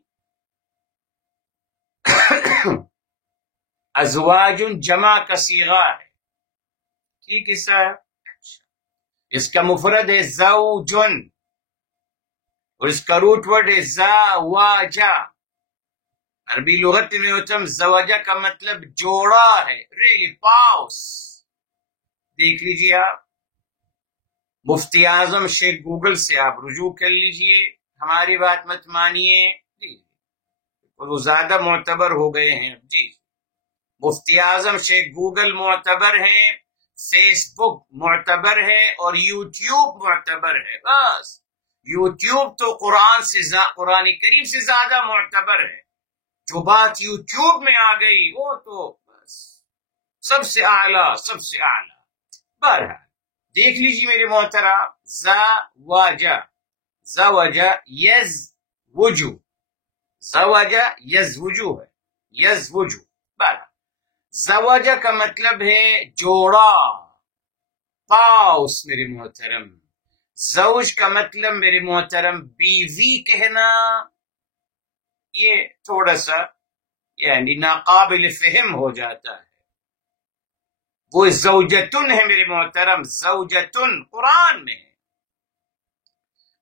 ازواج جمع کا صیغہ ہے، ٹھیک ہے صاحب، اس کا مفرد ہے زوجن اور اس کا روٹ ورڈ ہے زواجہ۔ عربی لغت میں ہوتا زواجہ کا مطلب جوڑا ہے، ریلی پاؤس۔ دیکھ لیجیے آپ مفتی اعظم شیخ گوگل سے آپ رجوع کر لیجیے، ہماری بات مت مانیے، جی وہ زیادہ معتبر ہو گئے ہیں، جی مفتی اعظم شیخ گوگل معتبر ہیں، فیس بک معتبر ہے اور یوٹیوب معتبر ہے، بس یوٹیوب تو قرآن کریم سے زیادہ معتبر ہے، جو بات یوٹیوب میں آ گئی وہ تو بس سب سے اعلیٰ، سب سے اعلیٰ۔ بہرحال دیکھ لیجیے میرے محترم، زواجہ، زوجہ یزوجو، زوجہ یزوجو ہے، یزوجو، بہرحال زوجہ کا مطلب ہے جوڑا، پاؤس میرے محترم، زوج کا مطلب میرے محترم بیوی کہنا، یہ تھوڑا سا یعنی ناقابل فہم ہو جاتا ہے، وہ زوجتن ہے میرے محترم، زوجتن قرآن میں،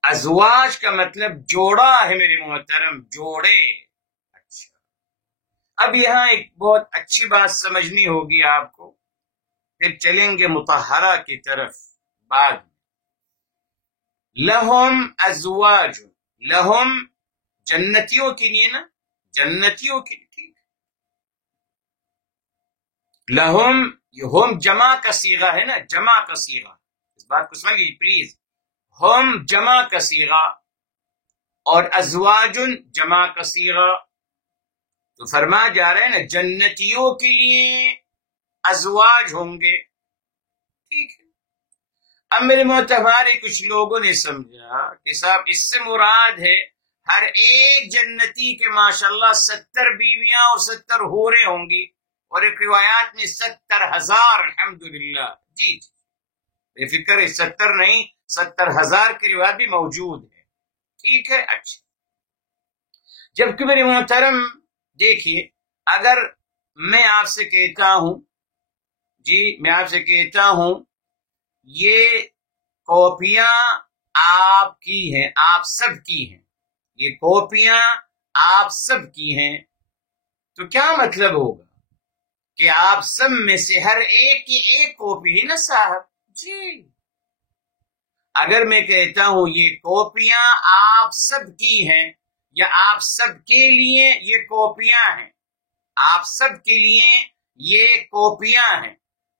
ازواج کا مطلب جوڑا ہے میرے محترم، جوڑے۔ اچھا اب یہاں ایک بہت اچھی بات سمجھنی ہوگی آپ کو، پھر چلیں گے مطہرہ کی طرف بعد میں۔ لہم ازواج، لہم جنتیوں کے لیے نا، جنتیوں کے لیے، ٹھیک، لہم یہ ہم جمع کا صیغہ ہے نا، جمع کا صیغہ، اس بات کو سمجھیے پلیز، ہم جمع کا صیغہ اور ازواج جمع کا صیغہ، تو فرما جا رہا ہے نا جنتیوں کے لیے ازواج ہوں گے، ٹھیک ہے۔ اب میرے معتبر کچھ لوگوں نے سمجھا کہ صاحب اس سے مراد ہے ہر ایک جنتی کے ماشاءاللہ 70 بیویاں اور 70 حوریں ہوں گی، اور ایک روایات میں 70,000، الحمدللہ، جی بے فکر ہے، 70 نہیں 70,000 کی روایت بھی موجود ہے، ٹھیک ہے۔ اچھا جبکہ میرے محترم دیکھیے، اگر میں آپ سے کہتا ہوں، جی میں آپ سے کہتا ہوں یہ کاپیاں آپ کی ہیں، آپ سب کی ہیں، یہ کاپیاں آپ سب کی ہیں، تو کیا مطلب ہوگا؟ کہ آپ سب میں سے ہر ایک کی ایک کاپی ہے نا صاحب؟ جی اگر میں کہتا ہوں یہ کاپیاں آپ سب کی ہیں یا آپ سب کے لیے یہ کاپیاں ہیں، آپ سب کے لیے یہ کاپیاں ہیں،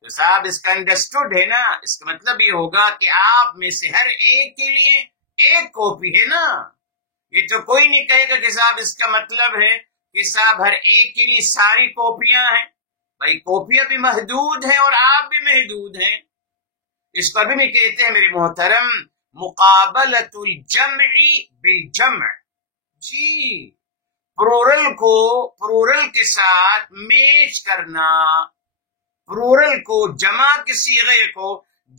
تو صاحب اس کا انڈرسٹوڈ ہے نا، اس کا مطلب یہ ہوگا کہ آپ میں سے ہر ایک کے لیے ایک کاپی ہے نا۔ یہ تو کوئی نہیں کہے گا کہ صاحب اس کا مطلب ہے کہ صاحب ہر ایک کے لیے ساری کاپیاں ہیں۔ بھائی کاپیاں بھی محدود ہیں اور آپ بھی محدود ہیں۔ اس پر بھی میں کہتے ہیں میرے محترم مقابلۃ الجمع بالجمع، جی پلورل کو پلورل کے ساتھ میچ کرنا، پلورل کو جمع کے صیغے کو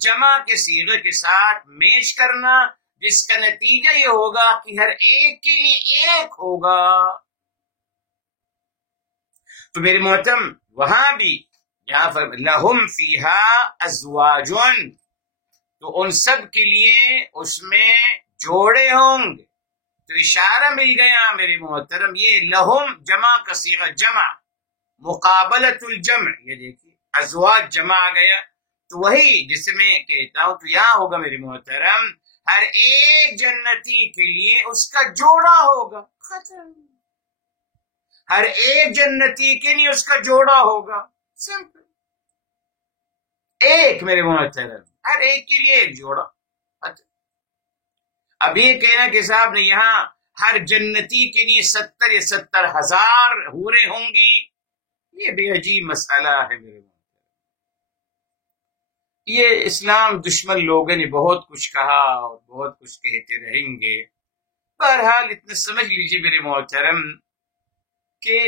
جمع کے صیغے کے ساتھ میچ کرنا، جس کا نتیجہ یہ ہوگا کہ ہر ایک کے لیے ایک ہوگا۔ تو میرے محترم وہاں بھی یہاں پر لہم فیہا ازواجن، تو ان سب کے لیے اس میں جوڑے ہوں گے۔ تو اشارہ مل گیا میرے محترم، یہ لہم جمع کا صیغہ جمع، مقابلۃ الجمع، یہ دیکھیے ازواج جمع آ گیا، تو وہی جس میں کہتا ہوں تو یہاں ہوگا میرے محترم ہر ایک جنتی کے لیے اس کا جوڑا ہوگا، ختم۔ ہر ایک جنتی کے لیے اس کا جوڑا ہوگا، سمپل، ایک میرے محترم ہر ایک کے لیے ایک جوڑا۔ اب یہ کہنا کہ صاحب نے یہاں ہر جنتی کے لیے 70 یا 70,000 حوریں ہوں گی، یہ بے عجیب مسئلہ ہے میرے محترم۔ یہ اسلام دشمن لوگوں نے بہت کچھ کہا اور بہت کچھ کہتے رہیں گے، بہرحال اتنا سمجھ لیجیے میرے محترم کہ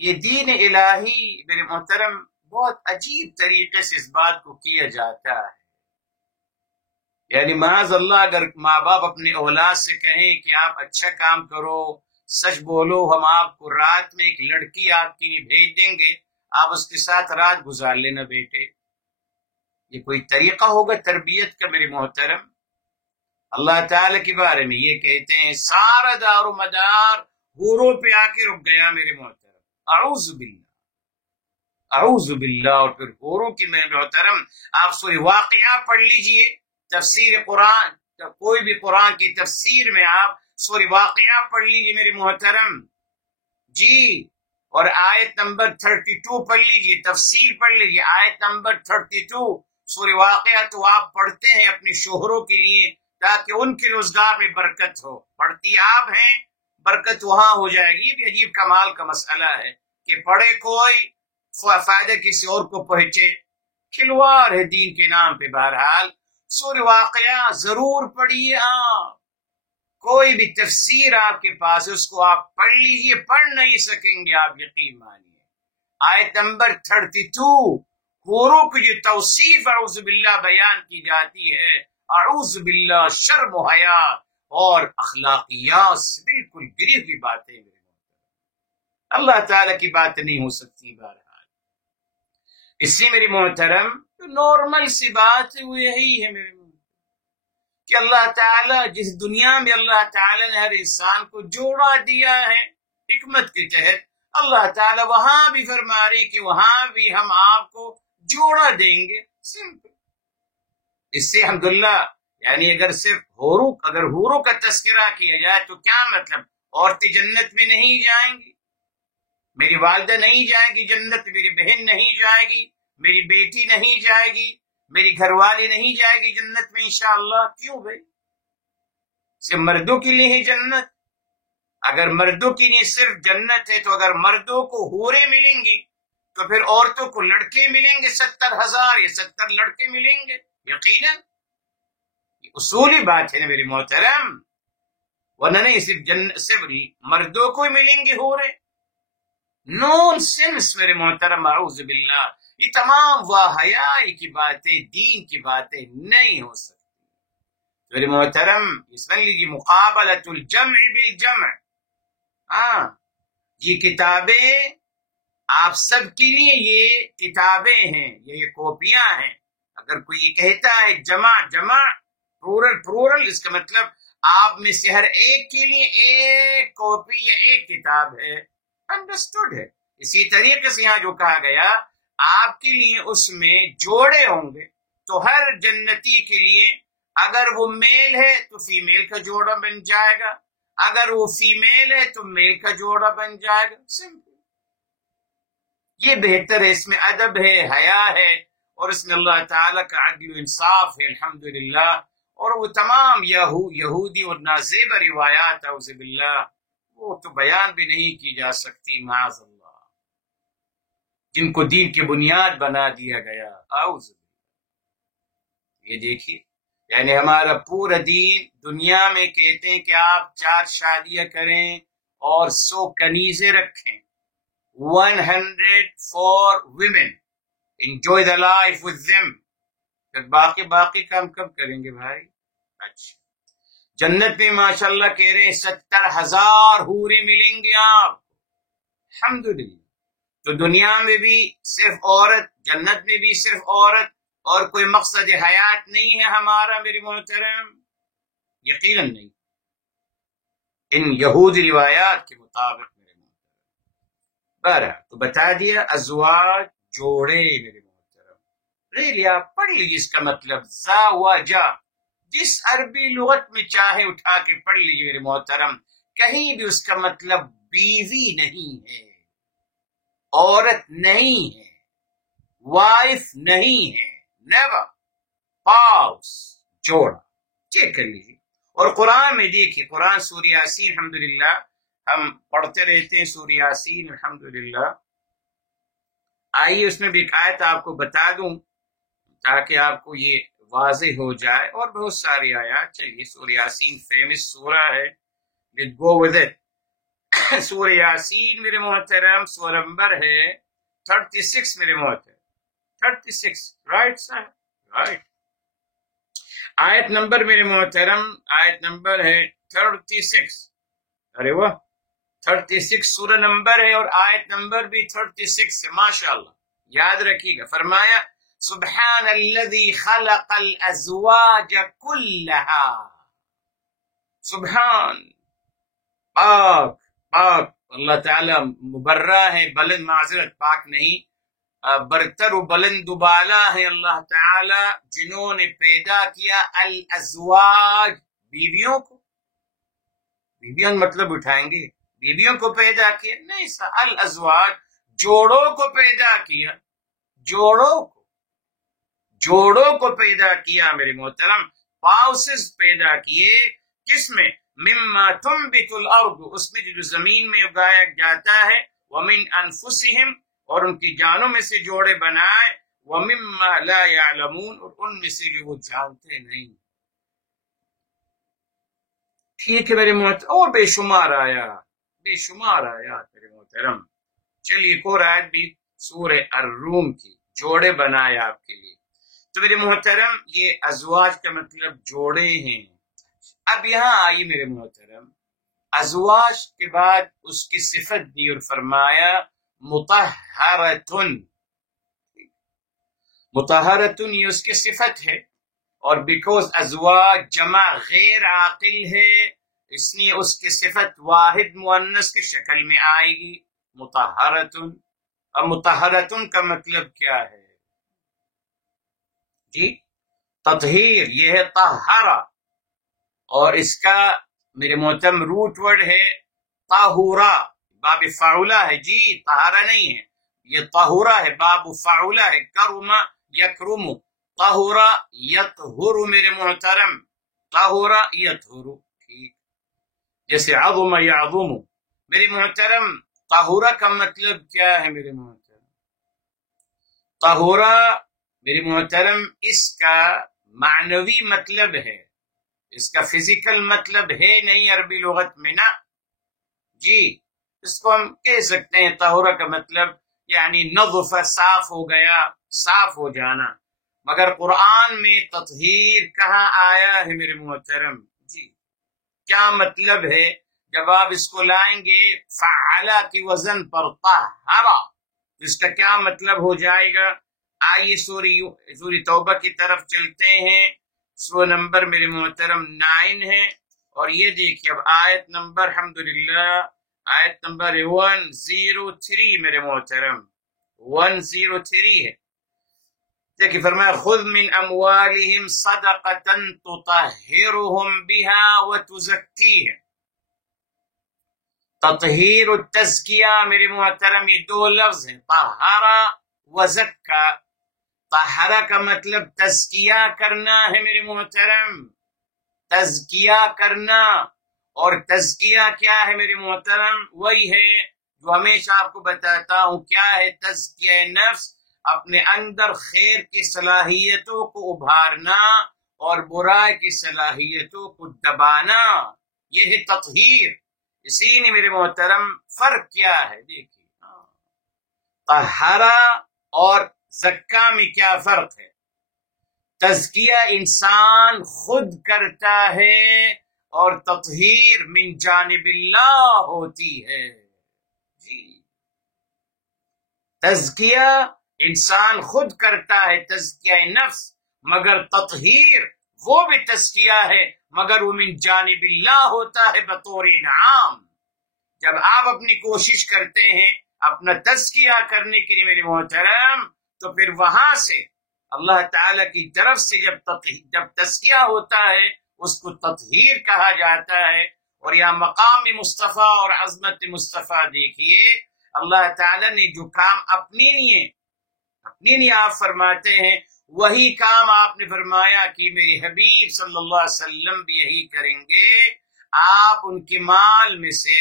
یہ دین الہی میرے محترم بہت عجیب طریقے سے اس بات کو کیا جاتا ہے۔ یعنی معاذ اللہ اگر ماں باپ اپنے اولاد سے کہیں کہ آپ اچھا کام کرو، سچ بولو، ہم آپ کو رات میں ایک لڑکی آپ کی بھیج دیں گے، آپ اس کے ساتھ رات گزار لینا بیٹے، یہ کوئی طریقہ ہوگا تربیت کا میرے محترم؟ اللہ تعالی کے بارے میں یہ کہتے ہیں سارا دار و مدار حوروں پہ آ کے رک گیا میرے محترم، اعوذ باللہ اعوذ باللہ۔ اور پھر حوروں کی میرے محترم آپ سورہ واقعہ پڑھ لیجئے، تفسیر قرآن، کوئی بھی قرآن کی تفسیر میں آپ سورہ واقعہ پڑھ لیجئے میرے محترم، جی، اور آیت نمبر 32 پڑھ لیجئے، تفسیر پڑھ لیجئے آیت نمبر 32 سورہ واقعہ، تو آپ پڑھتے ہیں اپنے شوہروں کے لیے تاکہ ان کے روزگار میں برکت ہو، پڑھتی آپ ہیں برکت وہاں ہو جائے گی۔ بھی عجیب کمال کا مسئلہ ہے کہ پڑھے کوئی فائدہ کسی اور کو پہنچے، کھلواڑ ہے دین کے نام پہ۔ بہرحال سورہ واقعہ ضرور پڑھیے آپ، کوئی بھی تفسیر آپ کے پاس اس کو آپ پڑھ لیجئے، پڑھ نہیں سکیں گے آپ، یقین مانیے۔ آیت نمبر 32 حوروں کی جو توصیف اعوذ باللہ بیان کی جاتی ہے، اعوذ باللہ شرم و حیا اور اخلاقیات سے بالکل گری ہوئی باتیں ہیں، اللہ تعالیٰ کی بات نہیں ہو سکتی۔ بہرحال اس لیے میری محترم نارمل سی بات ہے، وہ یہی ہے میرے کہ اللہ تعالیٰ جس دنیا میں اللہ تعالیٰ نے ہر انسان کو جوڑا دیا ہے حکمت کے تحت، اللہ تعالیٰ وہاں بھی فرما رہے کہ وہاں بھی ہم آپ کو جوڑا دیں گے، سمپل۔ اس سے الحمدللہ یعنی اگر صرف حوروں کا تذکرہ کیا جائے تو کیا مطلب؟ عورتیں جنت میں نہیں جائیں گی، میری والدہ نہیں جائے گی جنت، میری بہن نہیں جائے گی، میری بیٹی نہیں جائے گی، میری گھر والی نہیں جائے گی جنت میں انشاءاللہ؟ کیوں بھائی؟ صرف مردوں کے لیے ہی جنت؟ اگر مردوں کے لیے صرف جنت ہے تو اگر مردوں کو حوریں ملیں گی تو پھر عورتوں کو لڑکے ملیں گے 70,000 یا 70 لڑکے ملیں گے، یقیناً یہ اصولی بات ہے نا میری محترم، ورنہ نہیں صرف مردوں کو ہی ملیں گے حوریں، نون سینس میرے محترم، اعوذ باللہ، یہ تمام واحیائی کی باتیں، دین کی باتیں نہیں ہو سکتی میرے محترم۔ سمجھ لیجیے مقابلۃ الجمع بالجمع، ہاں یہ کتابیں آپ سب کے لیے یہ کتابیں ہیں، یہ کاپیاں ہیں۔ اگر کوئی یہ کہتا ہے جمع جمع، پلورل، اس کا مطلب آپ میں سے ہر ایک کے لیے ایک کاپی یا ایک کتاب ہے، انڈرسٹوڈ ہے۔ اسی طریقے سے یہاں جو کہا گیا آپ کے لیے اس میں جوڑے ہوں گے، تو ہر جنتی کے لیے اگر وہ میل ہے تو فیمیل کا جوڑا بن جائے گا، اگر وہ فیمیل ہے تو میل کا جوڑا بن جائے گا. سمپل. یہ بہتر ہے، اس میں ادب ہے، حیا ہے، اور اس میں اللہ تعالیٰ کا عدل و انصاف ہے الحمدللہ. اور وہ تمام یہودی اور نازیبہ روایات اعوذ باللہ وہ تو بیان بھی نہیں کی جا سکتی معاذ اللہ، جن کو دین کی بنیاد بنا دیا گیا. اعوذ باللہ. یہ دیکھیے، یعنی ہمارا پورا دین دنیا میں کہتے ہیں کہ آپ 4 شادیاں کریں اور 100 کنیزیں رکھیں. 100 for women. Enjoy the life with them. پھر باقی کام کب کریں گے بھائی؟ اچھا، جنت میں ماشاءاللہ کہہ رہے ہیں 70,000 حوریں ملیں گے آپ. الحمدللہ. تو دنیا میں بھی صرف عورت، جنت میں بھی صرف عورت، اور کوئی مقصد حیات نہیں ہے ہمارا میرے محترم، یقیناً نہیں، ان یہودی روایات کے مطابق میرے محترم. بہرحال تو بتا دیا ازواج جوڑے میرے محترم. ریلی آپ پڑھ لیجیے اس کا مطلب زاوجا، جس عربی لغت میں چاہے اٹھا کے پڑھ لیجیے میرے محترم، کہیں بھی اس کا مطلب بیوی نہیں ہے، عورت نہیں ہے، وائف نہیں ہے، نیور. پاؤس جوڑا، چیک کر لیجیے. اور قرآن میں دیکھیے، قرآن سورہ یاسین الحمدللہ ہم پڑھتے رہتے ہیں، سورہ یاسین الحمدللہ. آئیے اس میں بھی ایک آیت آپ کو بتا دوں تاکہ آپ کو یہ واضح ہو جائے، اور بہت ساری آیات. چلیے سورہ یاسین فیمس سورہ ہے، let's go with it. سورہ یاسین میرے محترم سورہ نمبر ہے 36 میرے محترم. 36 رائٹ سر، رائٹ. آیت نمبر میرے محترم، آیت نمبر ہے 36. ارے واہ، 36 سورہ نمبر ہے اور آیت نمبر بھی 36 ہے. ماشاءاللہ. یاد رکھیے گا، فرمایا سبحان الذی خلق الازواج کلها. سبحان، پاک پاک اللہ تعالی مبرہ ہے، بلند، معذرت، پاک نہیں، برتر و بلند و بالا ہے اللہ تعالی، جنہوں نے پیدا کیا الازواج، بیویوں کو. بیویوں مطلب اٹھائیں گے بیویوں کو پیدا کیا نہیں سا، الازواج جوڑوں کو پیدا کیا، جوڑوں کو پیدا کیا میرے محترم. پاؤسز پیدا کیے، کس میں؟ مما تنبت الارض، اس میں جو زمین میں اگایا جاتا ہے، ومن انفسہم، اور ان کی جانوں میں سے جوڑے بنائے، ومما لا يعلمون، اور ان میں سے جو وہ جانتے نہیں. ٹھیک ہے میرے محترم، اور بے شمار آیات میرے محترم. چلیے ایک اور آیت بھی سورہ الروم کی، جوڑے بنائے آپ کے لیے. تو میرے محترم یہ ازواج کا مطلب جوڑے ہیں. اب یہاں آئی میرے محترم، ازواج کے بعد اس کی صفت دی اور فرمایا مطہرتن. مطہرتن یہ اس کی صفت ہے، اور بیکوز ازواج جمع غیر عاقل ہے، اس لیے اس کی صفت واحد مؤنث کی شکل میں آئے گی، مطہرتن. اب مطہرتن کا مطلب کیا ہے جی؟ تطہیر، یہ ہے طہرہ، اور اس کا میرے محترم روٹ ورڈ ہے طہورا، باب فعولہ ہے جی، طہارہ نہیں ہے، یہ طہورا ہے، باب فعولہ ہے، کرم یکرم، طہورا یطہر میرے محترم، طہورا یطہر. ٹھیک، جیسے عظم یعظم میرے محترم. طہورا کا مطلب کیا ہے میرے محترم؟ طہورا میرے محترم اس کا معنوی مطلب ہے، اس کا فزیکل مطلب ہے نہیں عربی لغت میں نا جی. اس کو ہم کہہ سکتے ہیں طہورا کا مطلب یعنی نظف، صاف ہو گیا، صاف ہو جانا. مگر قرآن میں تطہیر کہاں آیا ہے میرے محترم جی؟ کیا مطلب ہے جب آپ اس کو لائیں گے فعلا کی وزن پر طہرا، اس کا کیا مطلب ہو جائے گا؟ آئیے سورہ توبہ کی طرف چلتے ہیں. سورہ نمبر میرے محترم 9 ہے، اور یہ دیکھیے اب آیت نمبر الحمدللہ آیت نمبر 103 میرے محترم 103 ہے. دیکھیے فرمایا خذ من اموالہم صدقۃ تطہرہم بہا وتزکیہم. تطہیر و تزکیہ میرے محترم یہ دو لفظ ہیں، طہرا و زکا. طہرا کا مطلب تزکیہ کرنا ہے میرے محترم، تزکیہ کرنا. اور تزکیہ کیا ہے میرے محترم؟ وہی ہے جو ہمیشہ آپ کو بتاتا ہوں. کیا ہے تزکیہ نفس؟ اپنے اندر خیر کی صلاحیتوں کو ابھارنا اور برائی کی صلاحیتوں کو دبانا، یہ ہے تطہیر. اسی نے میرے محترم فرق کیا ہے؟ دیکھیے طہارا اور زکا میں کیا فرق ہے. تزکیہ انسان خود کرتا ہے اور تطہیر من جانب اللہ ہوتی ہے. جی تزکیہ انسان خود کرتا ہے، تزکیہ نفس، مگر تطہیر وہ بھی تزکیہ ہے مگر وہ من جانب اللہ ہوتا ہے بطور انعام. جب آپ اپنی کوشش کرتے ہیں اپنا تزکیہ کرنے کے لیے میرے محترم، تو پھر وہاں سے اللہ تعالی کی طرف سے جب تزکیہ ہوتا ہے اس کو تطہیر کہا جاتا ہے. اور یہاں مقام مصطفیٰ اور عظمت مصطفیٰ دیکھیے، اللہ تعالی نے جو کام اپنے لیے آپ فرماتے ہیں وہی کام آپ نے فرمایا کہ میرے حبیب صلی اللہ علیہ وسلم بھی یہی کریں گے. آپ ان کے مال میں سے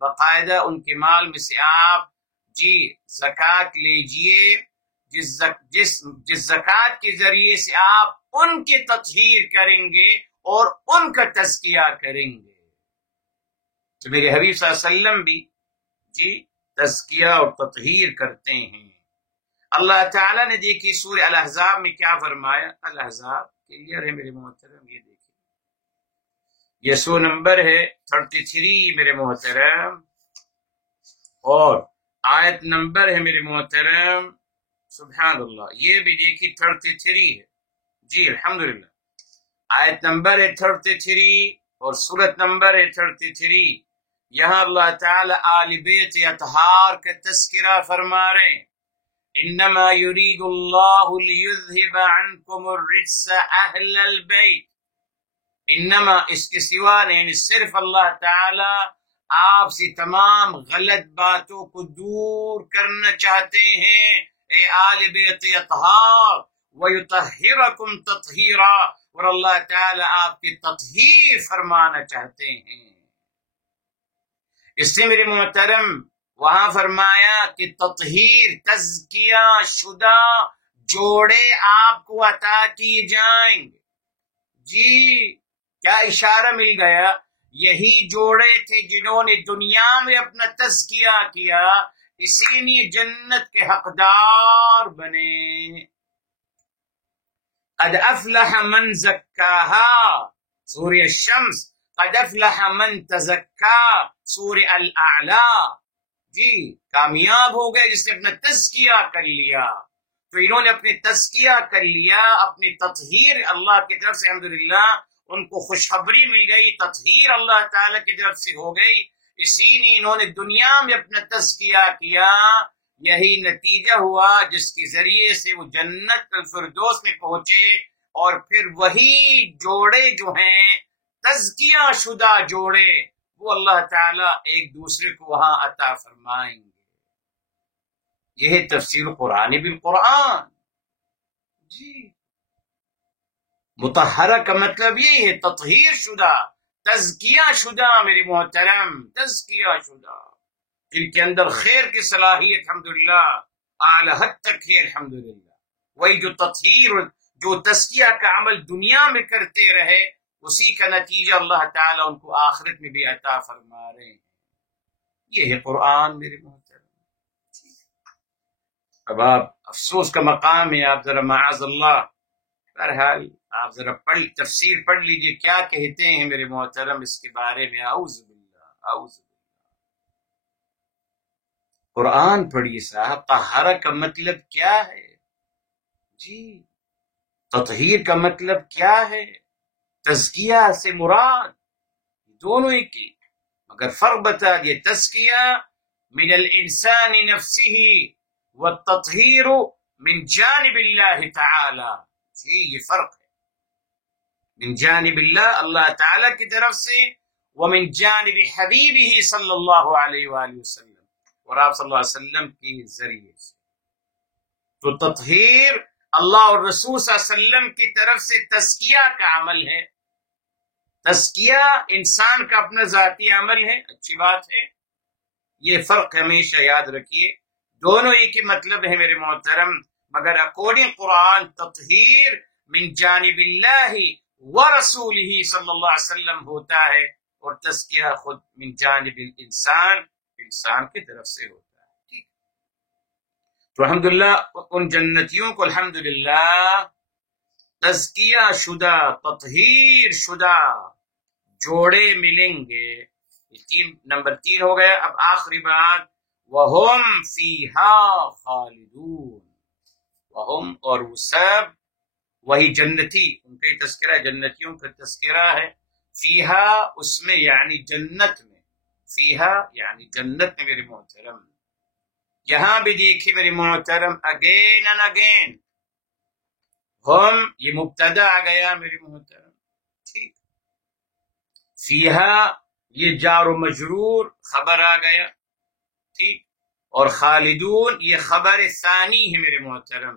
باقاعدہ ان کے مال میں سے آپ زکوٰۃ لیجئے، جس زکوٰۃ کے ذریعے سے آپ ان کے تطہیر کریں گے اور ان کا تزکیہ کریں گے. تو میرے حبیب صلی اللہ علیہ وسلم بھی تزکیہ اور تطہیر کرتے ہیں. اللہ تعالیٰ نے دیکھی سورہ الاحزاب میں کیا فرمایا. الاحزاب کلیئر ہے میرے محترم، یہ دیکھیں یہ سو نمبر ہے 33 میرے محترم، اور آیت نمبر ہے میرے محترم سبحان اللہ یہ بھی دیکھی 33 ہے. جی الحمدللہ آیت نمبر ہے 33 اور سورت نمبر ہے 33. یہاں اللہ تعالی آل بیت اطہار کا تذکرہ فرما رہے ہیں. انما یرید اللہ لیذہب عنکم الرجس اہل البیت. انما اس کے سوا نہیں، صرف اللہ تعالی آپ سے تمام غلط باتوں کو دور کرنا چاہتے ہیں اے آل بیت اطہار، ویطہرکم تطہیرا، اور اللہ تعالی آپ کی تطہیر فرمانا چاہتے ہیں. اس لیے میرے محترم وہاں فرمایا کہ تطہیر تزکیہ شدہ جوڑے آپ کو عطا کیے جائیں گے. جی کیا اشارہ مل گیا؟ یہی جوڑے تھے جنہوں نے دنیا میں اپنا تزکیہ کیا، اسی لیے جنت کے حقدار بنے. قد افلح من زکاہا سورہ الشمس، قد افلح من تزکا سورہ الاعلی. جی کامیاب ہو گئے جس نے اپنا تزکیہ کر لیا. تو انہوں نے اپنے تزکیہ کر لیا، اپنی تطہیر اللہ کی طرف سے الحمدللہ ان کو خوشخبری مل گئی، تطہیر اللہ تعالی کی طرف سے ہو گئی. اسی نے انہوں نے دنیا میں اپنا تزکیہ کیا، یہی نتیجہ ہوا جس کے ذریعے سے وہ جنت الفردوس میں پہنچے. اور پھر وہی جوڑے جو ہیں تزکیہ شدہ جوڑے، وہ اللہ تعالیٰ ایک دوسرے کو وہاں عطا فرمائیں گے. یہ ہے تفسیر قرآن بالقرآن. جی مطہرہ کا مطلب یہ ہے تطہیر شدہ، تزکیہ شدہ میرے محترم، تزکیہ شدہ جن کے اندر خیر کی صلاحیت الحمدللہ اعلی حد تک ہے الحمدللہ. وہی جو تطہیر جو تزکیہ کا عمل دنیا میں کرتے رہے، اسی کا نتیجہ اللہ تعالیٰ ان کو آخرت میں بھی عطا فرما رہے ہیں. یہ ہے قرآن میرے محترم. اب آپ افسوس کا مقام ہے، آپ ذرا معاذ اللہ بہرحال آپ ذرا تفسیر پڑھ لیجئے کیا کہتے ہیں میرے محترم اس کے بارے میں. اعوذ باللہ اعوذ باللہ. قرآن پڑھیے صاحب. طہارہ کا مطلب کیا ہے؟ جی تطہیر کا مطلب کیا ہے؟ تزکیہ سے مراد دونوں ایک ہی، مگر فرق بتا دیے. تزکیہ من الانسان نفسه والتطهير من جانب الله تعالی. یہ فرق ہے، من جانب اللہ تعالی کی طرف سے، ومن جانب حبیبہ صلی اللہ علیہ وآلہ وسلم، اور آپ صلی اللہ علیہ وسلم کے ذریعے سے. تو تطہیر اللہ اور رسول صلی اللہ علیہ وسلم کی طرف سے تزکیہ کا عمل ہے. تزکیہ انسان کا اپنا ذاتی عمل ہے، اچھی بات ہے. یہ فرق ہمیشہ یاد رکھیے، دونوں ایک ہی مطلب ہے میرے محترم، مگر اکارڈنگ قرآن تطہیر من جانب اللہ ورسولہ صلی اللہ علیہ وسلم ہوتا ہے، اور تزکیہ خود من جانب الانسان، انسان کی طرف سے ہوتا ہے. تو الحمدللہ ان جنتیوں کو الحمدللہ تزکیہ شدہ، تطہیر شدہ جوڑے ملیں گے. نمبر 3 ہو گیا. اب آخری بات، وَهُمْ فِيهَا خَالِدُونَ، وَهُمْ اور وہ سب، وہی جنتی، ان کا تذکرہ جنتیوں کا تذکرہ ہے. فیہا اس میں یعنی جنت میں، فیہا یعنی جنت میں میرے محترم. یہاں بھی دیکھیے میرے محترم، اگین اینڈ اگین ہم، یہ مبتدا آ گیا میرے محترم، ٹھیک. فیہا یہ جار و مجرور خبر آ گیا، ٹھیک. اور خالدون یہ خبر ثانی ہے میرے محترم.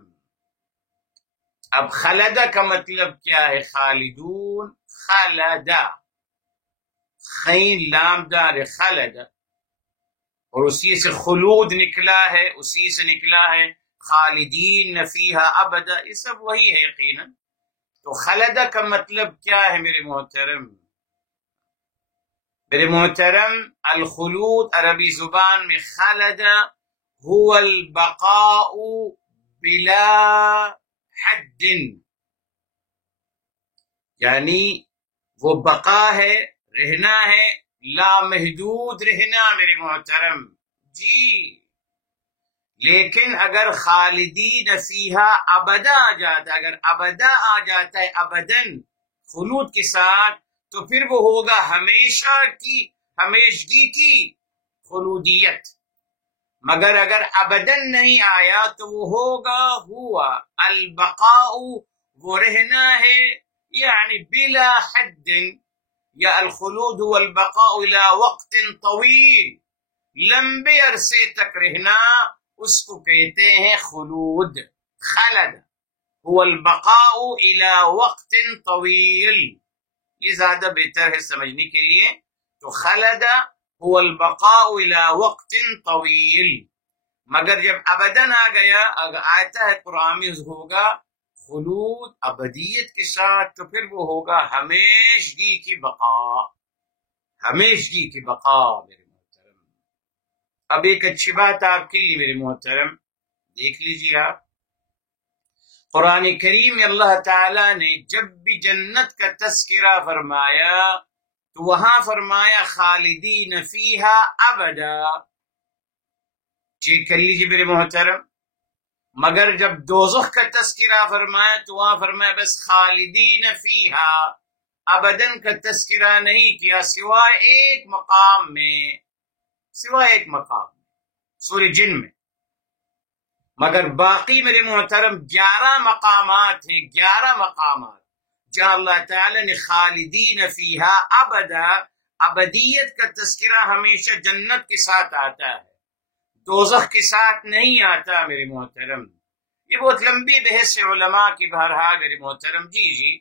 اب خلدہ کا مطلب کیا ہے؟ خالدون، خلدہ، خین لام دار خلدہ، اور اسی سے خلود نکلا ہے، اسی سے نکلا ہے خالدین فیہا ابدا، یہ سب وہی ہے یقیناً. تو خلدہ کا مطلب کیا ہے میرے محترم؟ میرے محترم الخلود عربی زبان میں خلدہ هو البقاء بلا حد، یعنی وہ بقا ہے، رہنا ہے، لامحدود رہنا میرے محترم. جی لیکن اگر خالدین فیہا ابدا آ جاتا ہے، اگر ابدا آ جاتا ہے ابدن خلود کے ساتھ، تو پھر وہ ہوگا ہمیشہ کی، ہمیشگی کی خلودیت. مگر اگر ابدن نہیں آیا تو وہ ہوگا ہوا البقاء، وہ رہنا ہے، یعنی بلا حد، یا الخلود والبقاء الى وقت طویل، لمبے عرصے تک رہنا، اس کو کہتے ہیں خلود. خلد هو البقاء الى وقت طویل، یہ زیادہ بہتر ہے سمجھنے کے لیے. تو خلد هو البقاء الى وقت طویل، مگر جب ابدن آ گیا، اگر آتا ہے قرآن میں ہوگا خلود ابدیت کے ساتھ، تو پھر وہ ہوگا ہمیشگی کی بقا، ہمیشگی کی بقا میرے محترم. اب ایک اچھی بات آپ کے لیے میرے محترم، دیکھ لیجیے آپ، قرآن کریم میں اللہ تعالی نے جب بھی جنت کا تذکرہ فرمایا تو وہاں فرمایا خالدین فیہا ابدا، چیک کر لیجیے میرے محترم. مگر جب دوزخ کا تذکرہ فرمایا تو وہاں فرمایا بس خالدین فیہا، ابدن کا تذکرہ نہیں کیا، سوائے ایک مقام میں، سوائے ایک مقام سورہ جن میں. مگر باقی میرے محترم 11 مقامات ہیں، 11 مقامات جہاں اللہ تعالی نے خالدین فیہا ابدا، ابدیت کا تذکرہ ہمیشہ جنت کے ساتھ آتا ہے، دوزخ کے ساتھ نہیں آتا میرے محترم. یہ بہت لمبی بحث ہے علماء کی، بہرحال میرے محترم. جی